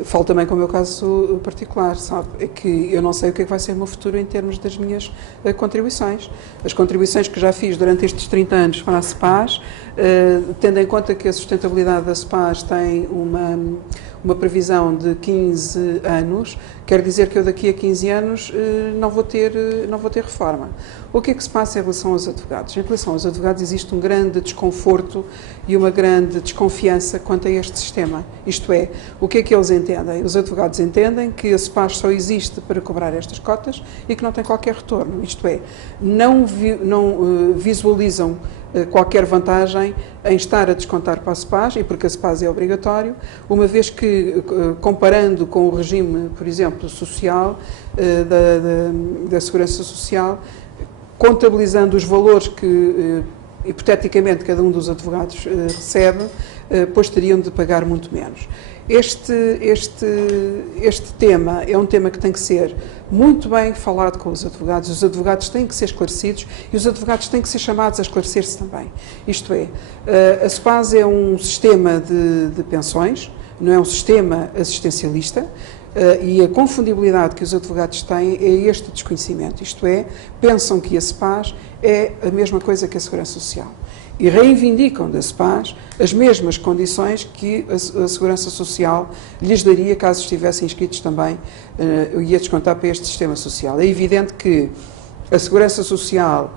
Falo também com o meu caso particular, sabe? É que eu não sei o que é que vai ser o meu futuro em termos das minhas contribuições. As contribuições que já fiz durante estes 30 anos para a SEPAS, tendo em conta que a sustentabilidade da SEPAS tem uma previsão de 15 anos, quer dizer que eu daqui a 15 anos não vou ter reforma. O que é que se passa em relação aos advogados? Em relação aos advogados existe um grande desconforto e uma grande desconfiança quanto a este sistema. Isto é, o que é que eles entendem? Os advogados entendem que a SEPAS só existe para cobrar estas cotas e que não tem qualquer retorno. Isto é, não visualizam qualquer vantagem em estar a descontar para a SEPAS, e porque a SEPAS é obrigatório, uma vez que, comparando com o regime, por exemplo, social, da Segurança Social, contabilizando os valores que, hipoteticamente, cada um dos advogados recebe, pois teriam de pagar muito menos. Este tema é um tema que tem que ser muito bem falado com os advogados têm que ser esclarecidos e os advogados têm que ser chamados a esclarecer-se também. Isto é, a SEPAS é um sistema de pensões, não é um sistema assistencialista, e a confundibilidade que os advogados têm é este desconhecimento, isto é, pensam que a SEPAS é a mesma coisa que a Segurança Social e reivindicam da SEPAS as mesmas condições que a Segurança Social lhes daria caso estivessem inscritos também e a descontar para este sistema social. É evidente que a Segurança Social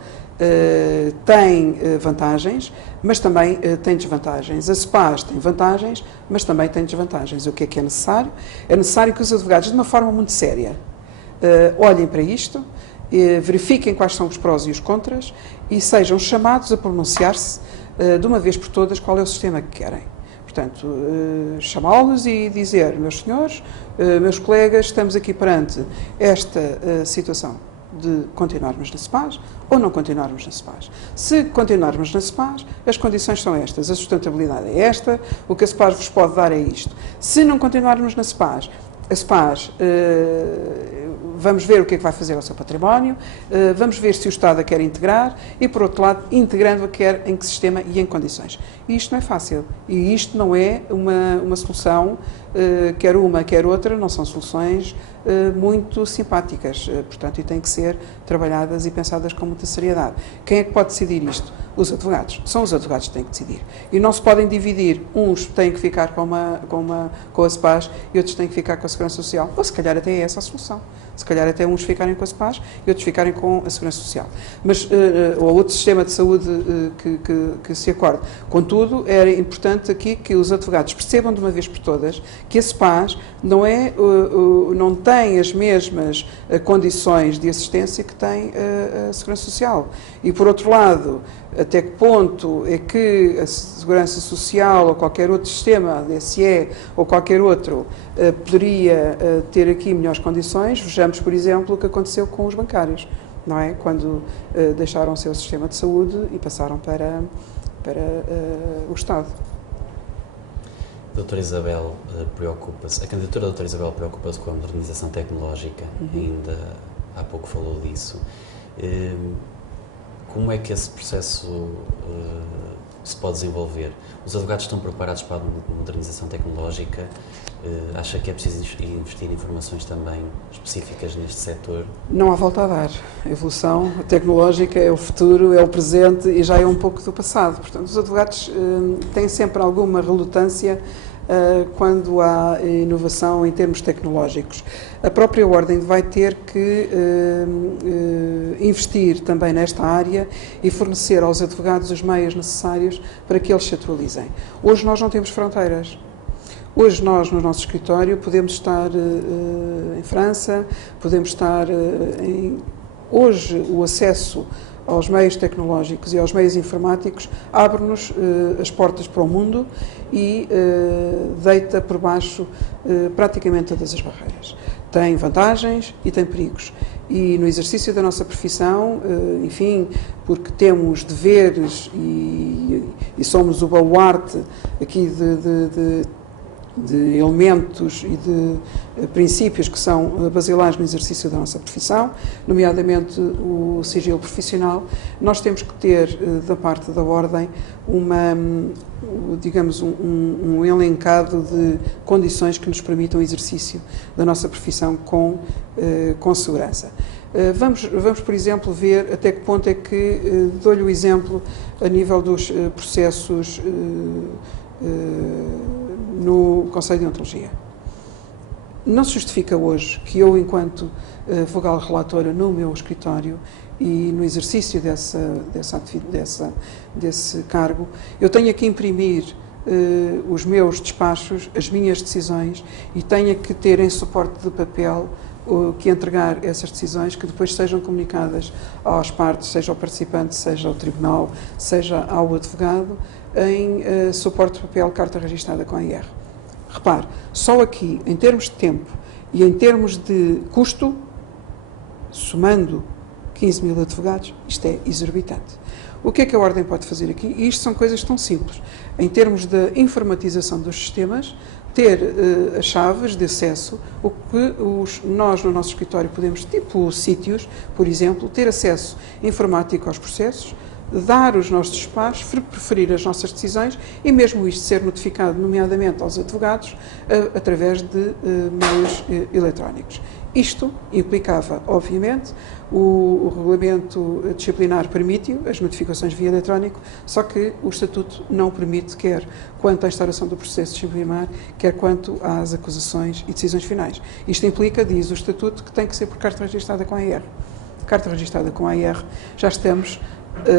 tem vantagens, mas também tem desvantagens. A SEPAS tem vantagens, mas também tem desvantagens. O que é necessário? É necessário que os advogados, de uma forma muito séria, olhem para isto, verifiquem quais são os prós e os contras e sejam chamados a pronunciar-se de uma vez por todas qual é o sistema que querem. Portanto, chamá-los e dizer, meus senhores, meus colegas, estamos aqui perante esta situação de continuarmos na SEPAS ou não continuarmos na SEPAS. Se continuarmos na SEPAS, as condições são estas, a sustentabilidade é esta, o que a SEPAS vos pode dar é isto. Se não continuarmos na SEPAS, a SEPAS, vamos ver o que é que vai fazer ao seu património, vamos ver se o Estado a quer integrar e, por outro lado, integrando-a quer em que sistema e em condições. E isto não é fácil. E isto não é uma solução, quer uma, quer outra, não são soluções muito simpáticas, portanto, e têm que ser trabalhadas e pensadas com muita seriedade. Quem é que pode decidir isto? Os advogados. São os advogados que têm que decidir. E não se podem dividir. Uns têm que ficar com a SEPAS e outros têm que ficar com a Segurança Social. Ou se calhar até é essa a solução. Se calhar até uns ficarem com a SEPAS e outros ficarem com a Segurança Social. Mas, ou outro sistema de saúde que se acorde. Contudo, era importante aqui que os advogados percebam de uma vez por todas que a SEPAS não tem as mesmas condições de assistência que tem a Segurança Social. E, por outro lado, até que ponto é que a Segurança Social ou qualquer outro sistema, a DSE ou qualquer outro, poderia ter aqui melhores condições. Vejamos, por exemplo, o que aconteceu com os bancários, não é? Quando deixaram o seu sistema de saúde e passaram para o Estado. A doutora Isabel preocupa-se, a candidatura da doutora Isabel preocupa-se com a modernização tecnológica, ainda há pouco falou disso. Como é que esse processo se pode desenvolver. Os advogados estão preparados para a modernização tecnológica? Acha que é preciso investir em formações também específicas neste setor? Não há volta a dar. A evolução tecnológica é o futuro, é o presente e já é um pouco do passado. Portanto, os advogados têm sempre alguma relutância quando há inovação em termos tecnológicos. A própria Ordem vai ter que investir também nesta área e fornecer aos advogados os meios necessários para que eles se atualizem. Hoje nós não temos fronteiras. Hoje nós, no nosso escritório, podemos estar em França, podemos estar em... Hoje o acesso aos meios tecnológicos e aos meios informáticos abre-nos as portas para o mundo e deita por baixo praticamente todas as barreiras. Tem vantagens e tem perigos. E no exercício da nossa profissão, enfim, porque temos deveres e somos o baluarte aqui de elementos e de princípios que são basilares no exercício da nossa profissão, nomeadamente o sigilo profissional, nós temos que ter, da parte da Ordem, digamos, um elencado de condições que nos permitam o exercício da nossa profissão com segurança. Vamos, por exemplo, ver até que ponto é que, dou-lhe o exemplo, a nível dos processos no Conselho de Ontologia. Não se justifica hoje que eu, enquanto vogal relatora no meu escritório e no exercício desse cargo, eu tenha que imprimir os meus despachos, as minhas decisões e tenha que ter em suporte de papel que entregar essas decisões que depois sejam comunicadas às partes, seja ao participante, seja ao tribunal, seja ao advogado, em suporte de papel, carta registada com a IR. Repare, só aqui, em termos de tempo e em termos de custo, somando 15 mil advogados, isto é exorbitante. O que é que a Ordem pode fazer aqui? E isto são coisas tão simples. Em termos de informatização dos sistemas, ter as chaves de acesso, o que nós no nosso escritório podemos, tipo sítios, por exemplo, ter acesso informático aos processos, dar os nossos despachos, preferir as nossas decisões e mesmo isto ser notificado, nomeadamente aos advogados, através de meios eletrónicos. Isto implicava, obviamente, o regulamento disciplinar permite as notificações via eletrónico, só que o Estatuto não permite, quer quanto à instauração do processo disciplinar, quer quanto às acusações e decisões finais. Isto implica, diz o Estatuto, que tem que ser por carta registada com a AR. Carta registada com a AR, já estamos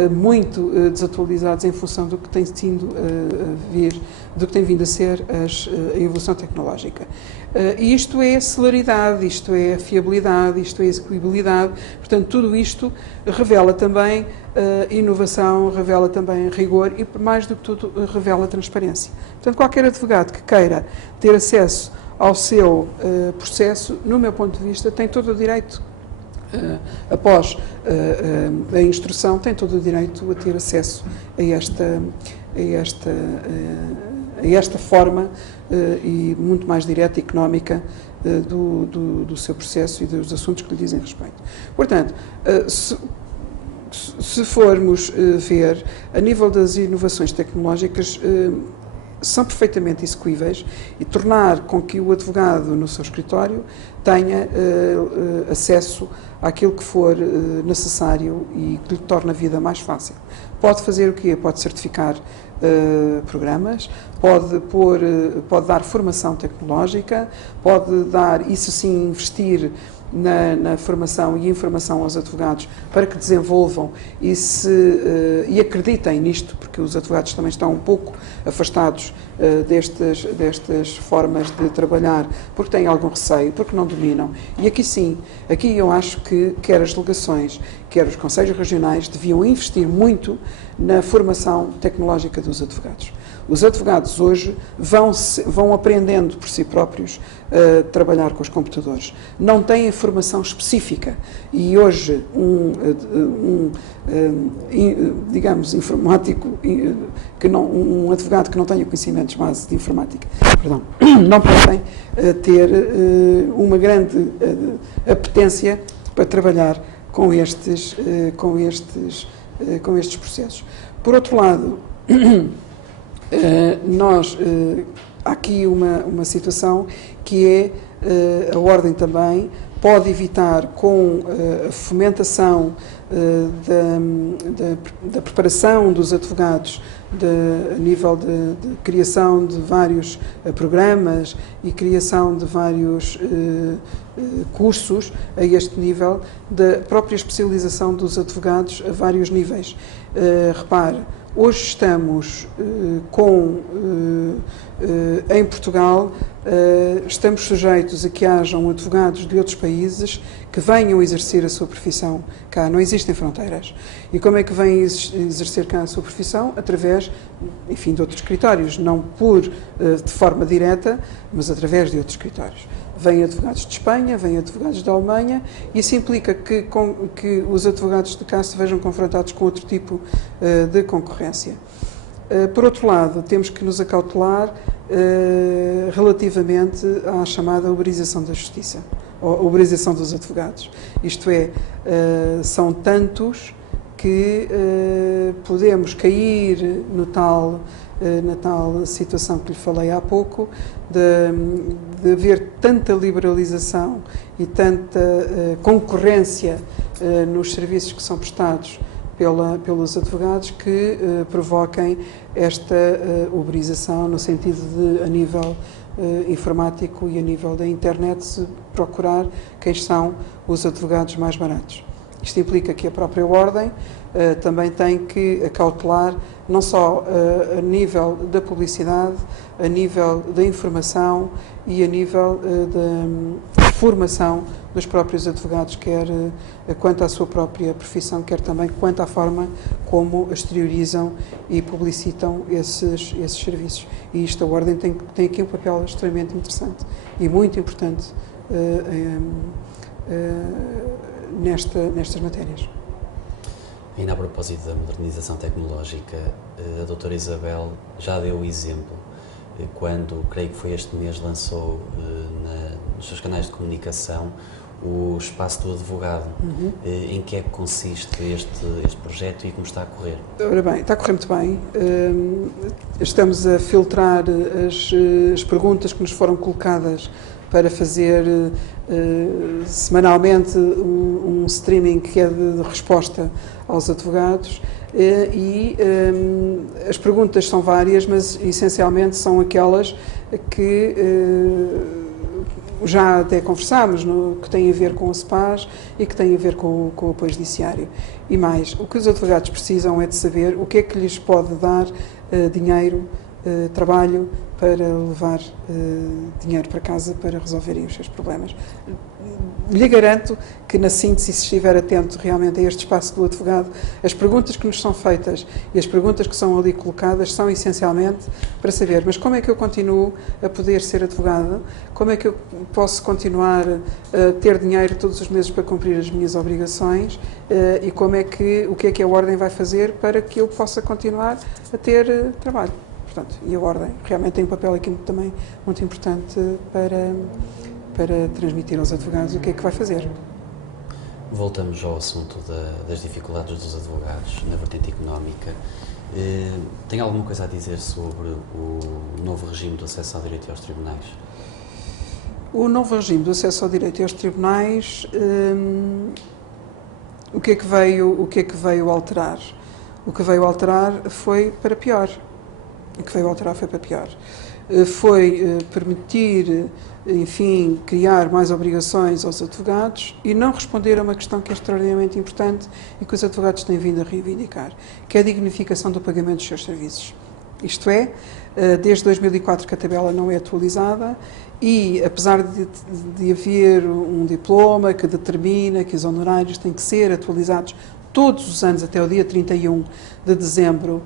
muito desatualizados em função do que tem vindo a ser a evolução tecnológica. E isto é celeridade, isto é fiabilidade, isto é execuibilidade, portanto tudo isto revela também inovação, revela também rigor e mais do que tudo revela transparência. Portanto qualquer advogado que queira ter acesso ao seu processo, no meu ponto de vista, tem todo o direito após a instrução, tem todo o direito a ter acesso a esta forma e muito mais direta e económica do seu processo e dos assuntos que lhe dizem respeito. Portanto, se formos ver, a nível das inovações tecnológicas, são perfeitamente execuíveis e tornar com que o advogado no seu escritório tenha acesso àquilo que for necessário e que lhe torne a vida mais fácil. Pode fazer o quê? Pode certificar programas, pode dar formação tecnológica, pode dar, isso sim, investir na formação e informação aos advogados para que desenvolvam e acreditem nisto, porque os advogados também estão um pouco afastados destas formas de trabalhar, porque têm algum receio, porque não dominam. E aqui sim, aqui eu acho que quer as delegações, quer os conselhos regionais deviam investir muito na formação tecnológica dos advogados. Os advogados hoje vão aprendendo por si próprios a trabalhar com os computadores. Não têm formação específica e hoje digamos, informático, um advogado que não tenha conhecimentos base de informática, não podem ter uma grande apetência para trabalhar com estes processos. Por outro lado, Há aqui uma situação que é a Ordem também pode evitar, com a fomentação da preparação dos advogados a nível de criação de vários programas e criação de vários cursos a este nível, da própria especialização dos advogados a vários níveis. Repare, hoje estamos em Portugal, estamos sujeitos a que hajam advogados de outros países que venham exercer a sua profissão cá. Não existem fronteiras. E como é que vêm exercer cá a sua profissão? Através, enfim, de outros escritórios, não de forma direta, mas através de outros escritórios. Vêm advogados de Espanha, vêm advogados da Alemanha, e isso implica que os advogados de cá se vejam confrontados com outro tipo de concorrência. Por outro lado, temos que nos acautelar relativamente à chamada uberização da justiça, ou uberização dos advogados. Isto é, são tantos que podemos cair na tal situação que lhe falei há pouco, de haver tanta liberalização e tanta concorrência nos serviços que são prestados pelos advogados que provoquem esta uberização, no sentido de, a nível informático e a nível da internet, se procurar quem são os advogados mais baratos. Isto implica que a própria Ordem também tem que acautelar, não só a nível da publicidade, a nível da informação e a nível da formação dos próprios advogados, quer quanto à sua própria profissão, quer também quanto à forma como exteriorizam e publicitam esses serviços. E isto, a Ordem tem aqui um papel extremamente interessante e muito importante nestas matérias. Ainda a propósito da modernização tecnológica, a doutora Isabel já deu o exemplo quando, creio que foi este mês, lançou nos seus canais de comunicação o Espaço do Advogado. Em que é que consiste este projeto e como está a correr? Ora bem, está a correr muito bem. Estamos a filtrar as perguntas que nos foram colocadas para fazer semanalmente um streaming que é de resposta aos advogados, e as perguntas são várias, mas essencialmente são aquelas que já até conversámos, que têm a ver com o SPAS e que têm a ver com o apoio judiciário. E mais, o que os advogados precisam é de saber o que é que lhes pode dar dinheiro, trabalho, para levar dinheiro para casa para resolverem os seus problemas. Lhe garanto que, na síntese, se estiver atento realmente a este espaço do advogado, as perguntas que nos são feitas e as perguntas que são ali colocadas são essencialmente para saber, mas como é que eu continuo a poder ser advogado? Como é que eu posso continuar a ter dinheiro todos os meses para cumprir as minhas obrigações? E o que é que a Ordem vai fazer para que eu possa continuar a ter trabalho? Portanto, e a Ordem realmente tem um papel aqui também muito importante para transmitir aos advogados o que é que vai fazer. Voltamos ao assunto das dificuldades dos advogados na vertente económica. Tem alguma coisa a dizer sobre o novo regime do acesso ao direito e aos tribunais? O novo regime do acesso ao direito e aos tribunais, o que é que veio alterar? O que veio alterar foi para pior. Foi permitir, enfim, criar mais obrigações aos advogados e não responder a uma questão que é extraordinariamente importante e que os advogados têm vindo a reivindicar, que é a dignificação do pagamento dos seus serviços. Isto é, desde 2004 que a tabela não é atualizada e, apesar de haver um diploma que determina que os honorários têm que ser atualizados todos os anos até o dia 31 de dezembro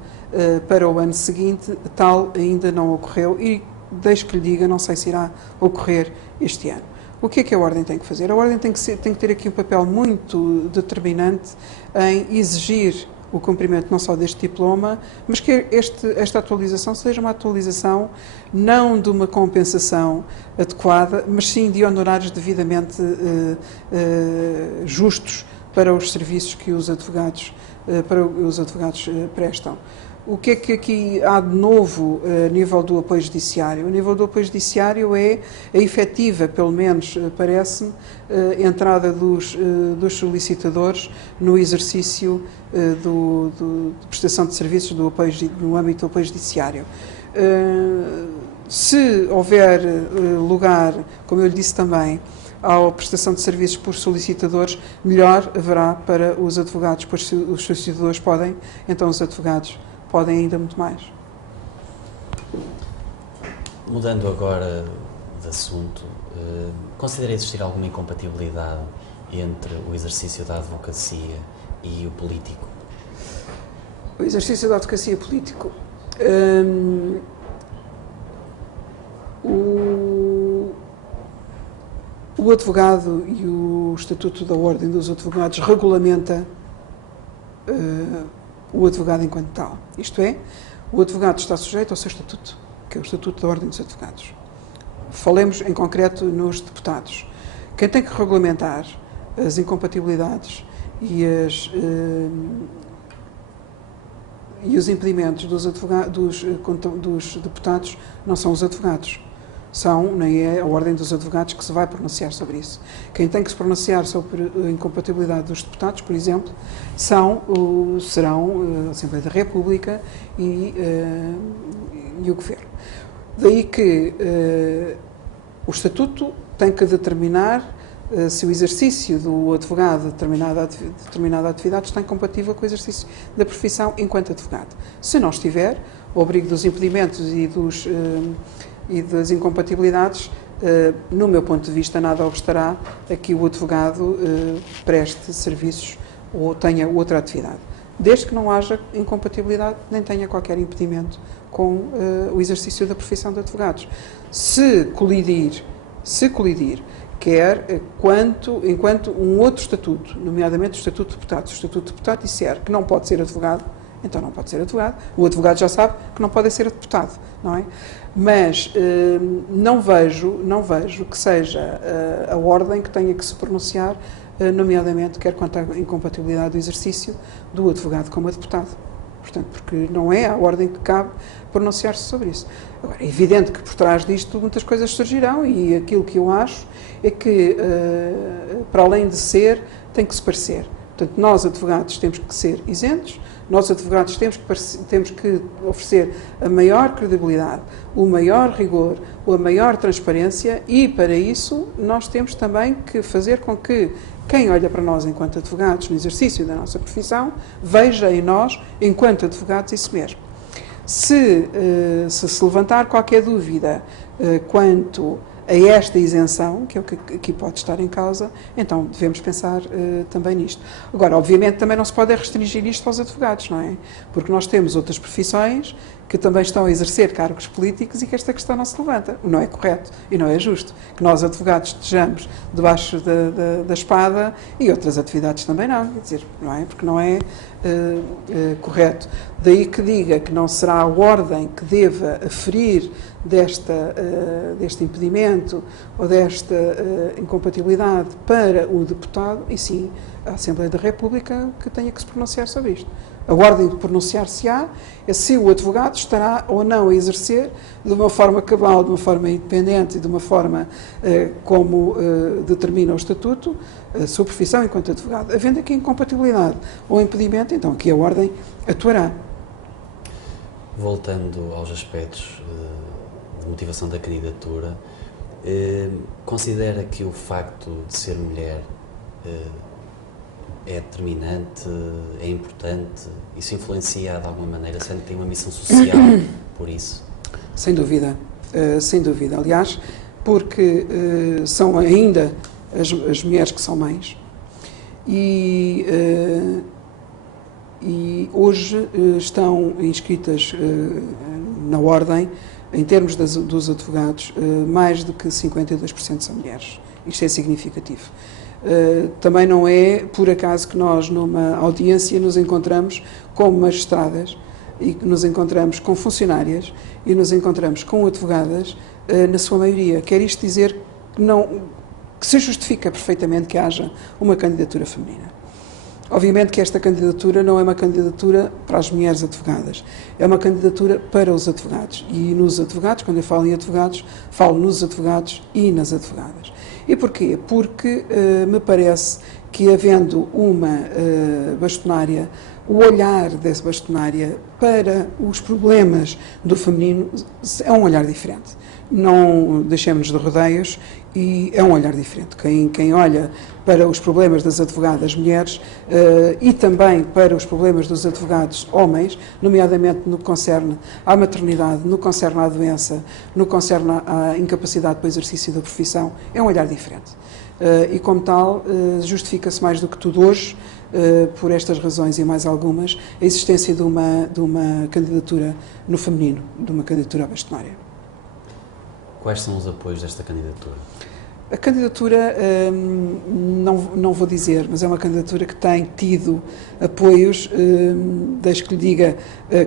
para o ano seguinte, tal ainda não ocorreu e, deixe que lhe diga, não sei se irá ocorrer este ano. O que é que a Ordem tem que fazer? A Ordem tem que ter aqui um papel muito determinante em exigir o cumprimento não só deste diploma, mas que esta atualização seja uma atualização não de uma compensação adequada, mas sim de honorários devidamente justos para os serviços que os advogados prestam. O que é que aqui há de novo a nível do apoio judiciário? A nível do apoio judiciário é a efetiva, pelo menos parece-me, entrada dos solicitadores no exercício de prestação de serviços no âmbito do apoio judiciário. Se houver lugar, como eu lhe disse também, à prestação de serviços por solicitadores, melhor haverá para os advogados, pois se os solicitadores podem, então os advogados podem ainda muito mais. Mudando agora de assunto, considera existir alguma incompatibilidade entre o exercício da advocacia e o político? O exercício da advocacia político. O advogado e o Estatuto da Ordem dos Advogados regulamenta o advogado enquanto tal. Isto é, o advogado está sujeito ao seu estatuto, que é o Estatuto da Ordem dos Advogados. Falemos em concreto nos deputados. Quem tem que regulamentar as incompatibilidades e os impedimentos dos deputados não são os advogados. Nem é a Ordem dos Advogados que se vai pronunciar sobre isso. Quem tem que se pronunciar sobre a incompatibilidade dos deputados, por exemplo, serão a Assembleia da República e o Governo. Daí que o Estatuto tem que determinar se o exercício do advogado de determinada atividade está incompatível com o exercício da profissão enquanto advogado. Se não estiver, o abrigo dos impedimentos e das incompatibilidades, no meu ponto de vista, nada obstará a que o advogado preste serviços ou tenha outra atividade, desde que não haja incompatibilidade nem tenha qualquer impedimento com o exercício da profissão de advogados. Se colidir, quer enquanto um outro estatuto, nomeadamente o Estatuto de Deputados, o Estatuto de Deputado disser que não pode ser advogado, então não pode ser advogado. O advogado já sabe que não pode ser deputado, não é? Mas não vejo que seja a Ordem que tenha que se pronunciar, nomeadamente, quer quanto à incompatibilidade do exercício do advogado como deputado. Portanto, porque não é a Ordem que cabe pronunciar-se sobre isso. Agora, é evidente que por trás disto muitas coisas surgirão e aquilo que eu acho é que, para além de ser, tem que se parecer. Portanto, nós, advogados, temos que ser isentos, nós, advogados, temos que oferecer a maior credibilidade, o maior rigor, a maior transparência e, para isso, nós temos também que fazer com que quem olha para nós enquanto advogados no exercício da nossa profissão veja em nós, enquanto advogados, isso mesmo. Se levantar qualquer dúvida quanto a esta isenção, que é o que aqui pode estar em causa, então devemos pensar também nisto. Agora, obviamente, também não se pode restringir isto aos advogados, não é? Porque nós temos outras profissões que também estão a exercer cargos políticos e que esta questão não se levanta. Não é correto e não é justo que nós, advogados, estejamos debaixo da espada e outras atividades também não, quer dizer, não é? Porque não é correto. Daí que diga que não será a Ordem que deva aferir deste impedimento ou desta incompatibilidade para o deputado, e sim a Assembleia da República que tenha que se pronunciar sobre isto. A Ordem de pronunciar-se-á é se o advogado estará ou não a exercer de uma forma cabal, de uma forma independente e de uma forma como determina o Estatuto, a sua profissão enquanto advogado. Havendo aqui incompatibilidade ou impedimento, então aqui a Ordem atuará. Voltando aos aspectos de motivação da candidatura, considera que o facto de ser mulher é determinante, é importante, isso influencia de alguma maneira, sendo que tem uma missão social por isso? Sem dúvida, sem dúvida. Aliás, porque são ainda as mulheres que são mães e hoje estão inscritas na Ordem, em termos dos advogados, mais de que 52% são mulheres. Isto é significativo. Também não é por acaso que nós, numa audiência, nos encontramos com magistradas e que nos encontramos com funcionárias e nos encontramos com advogadas, na sua maioria. Quer isto dizer que se justifica perfeitamente que haja uma candidatura feminina. Obviamente que esta candidatura não é uma candidatura para as mulheres advogadas, é uma candidatura para os advogados. E nos advogados, quando eu falo em advogados, falo nos advogados e nas advogadas. E porquê? Porque me parece que, havendo uma bastonária, o olhar dessa bastonária para os problemas do feminino é um olhar diferente. Não deixemos-nos de rodeios e é um olhar diferente. Quem olha para os problemas das advogadas mulheres e também para os problemas dos advogados homens, nomeadamente no que concerne à maternidade, no que concerne à doença, no que concerne à incapacidade para o exercício da profissão, é um olhar diferente. E como tal, justifica-se mais do que tudo hoje, por estas razões e mais algumas, a existência de uma candidatura no feminino, de uma candidatura à bastonária. Quais são os apoios desta candidatura? A candidatura, não vou dizer, mas é uma candidatura que tem tido apoios, deixe que lhe diga,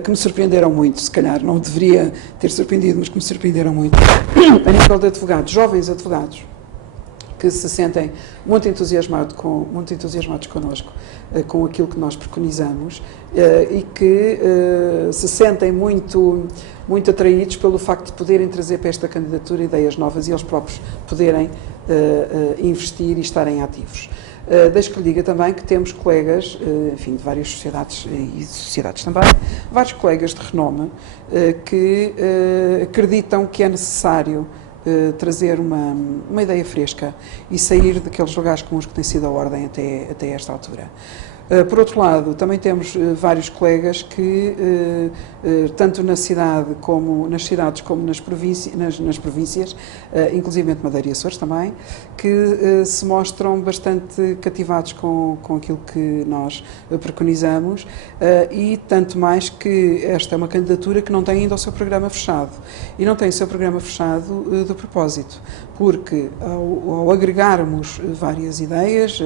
que me surpreenderam muito, se calhar não deveria ter surpreendido, mas que me surpreenderam muito, a nível de advogados, jovens advogados, que se sentem muito entusiasmados connosco, com aquilo que nós preconizamos e que se sentem muito atraídos pelo facto de poderem trazer para esta candidatura ideias novas e eles próprios poderem investir e estarem ativos. Deixo que lhe diga também que temos colegas, enfim, de várias sociedades e sociedades também, vários colegas de renome que acreditam que é necessário trazer uma ideia fresca e sair daqueles lugares comuns que têm sido a ordem até esta altura. Por outro lado, também temos vários colegas que, tanto na cidade como nas cidades como nas províncias, inclusive Madeira e Açores também, que se mostram bastante cativados com aquilo que nós preconizamos e tanto mais que esta é uma candidatura que não tem ainda o seu programa fechado. E não tem o seu programa fechado de propósito, porque ao agregarmos várias ideias,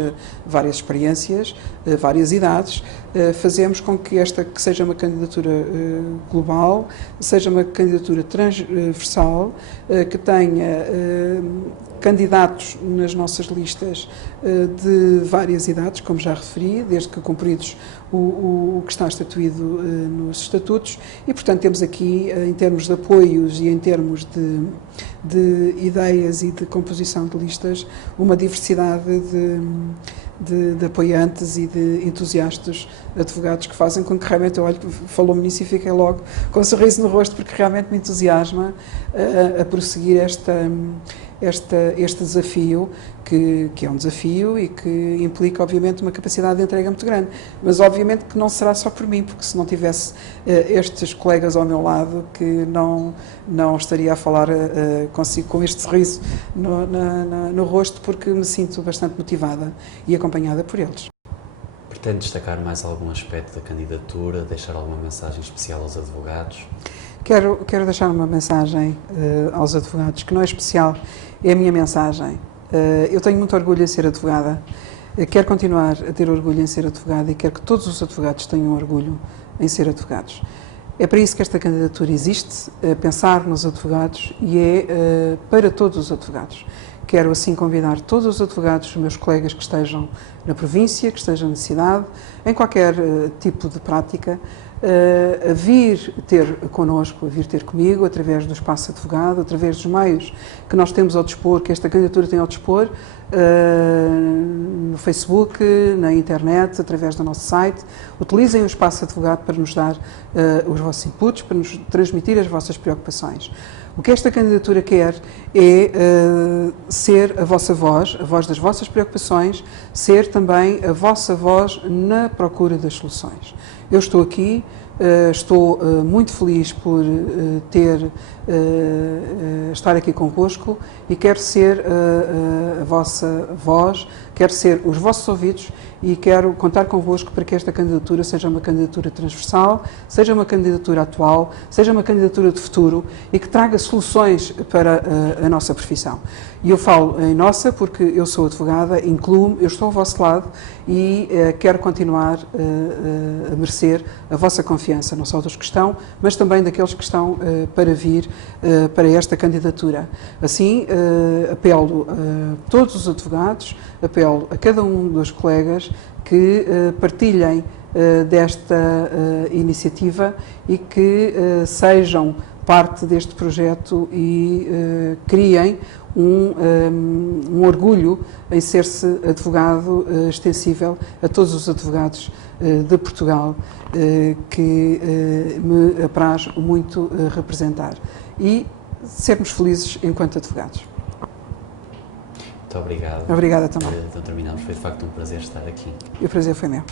várias experiências, várias idades, fazemos com que esta que seja uma candidatura global, seja uma candidatura transversal, que tenha candidatos nas nossas listas de várias idades, como já referi, desde que cumpridos o que está estatuído nos estatutos, e portanto temos aqui, em termos de apoios e em termos de ideias e de composição de listas, uma diversidade de apoiantes e de entusiastas advogados que fazem com que realmente eu olho, falou-me nisso e fiquei logo com um sorriso no rosto, porque realmente me entusiasma a prosseguir este desafio, que é um desafio e que implica, obviamente, uma capacidade de entrega muito grande. Mas, obviamente, que não será só por mim, porque se não tivesse estes colegas ao meu lado, que não estaria a falar consigo com este sorriso no rosto, porque me sinto bastante motivada e acompanhada por eles. Pretende destacar mais algum aspecto da candidatura, deixar alguma mensagem especial aos advogados? Quero deixar uma mensagem aos advogados, que não é especial, é a minha mensagem. Eu tenho muito orgulho em ser advogada, quero continuar a ter orgulho em ser advogada e quero que todos os advogados tenham orgulho em ser advogados. É para isso que esta candidatura existe, pensar nos advogados e é para todos os advogados. Quero assim convidar todos os advogados, meus colegas que estejam na província, que estejam na cidade, em qualquer tipo de prática, a vir ter connosco, a vir ter comigo, através do Espaço Advogado, através dos meios que nós temos ao dispor, que esta candidatura tem ao dispor, no Facebook, na internet, através do nosso site. Utilizem o Espaço Advogado para nos dar os vossos inputs, para nos transmitir as vossas preocupações. O que esta candidatura quer é ser a vossa voz, a voz das vossas preocupações, ser também a vossa voz na procura das soluções. Eu estou aqui, estou muito feliz por estar aqui convosco e quero ser a vossa voz, quero ser os vossos ouvidos e quero contar convosco para que esta candidatura seja uma candidatura transversal, seja uma candidatura atual, seja uma candidatura de futuro e que traga soluções para a nossa profissão. E eu falo em nossa porque eu sou advogada, incluo-me, eu estou ao vosso lado e quero continuar a merecer a vossa confiança confiança, não só dos que estão, mas também daqueles que estão para vir para esta candidatura. Assim, apelo a todos os advogados, apelo a cada um dos colegas que partilhem desta iniciativa e que sejam parte deste projeto e criem um orgulho em ser-se advogado extensível a todos os advogados de Portugal que me apraz muito representar e sermos felizes enquanto advogados. Muito obrigado. Obrigada também. Então terminamos. Foi de facto um prazer estar aqui. E o prazer foi meu.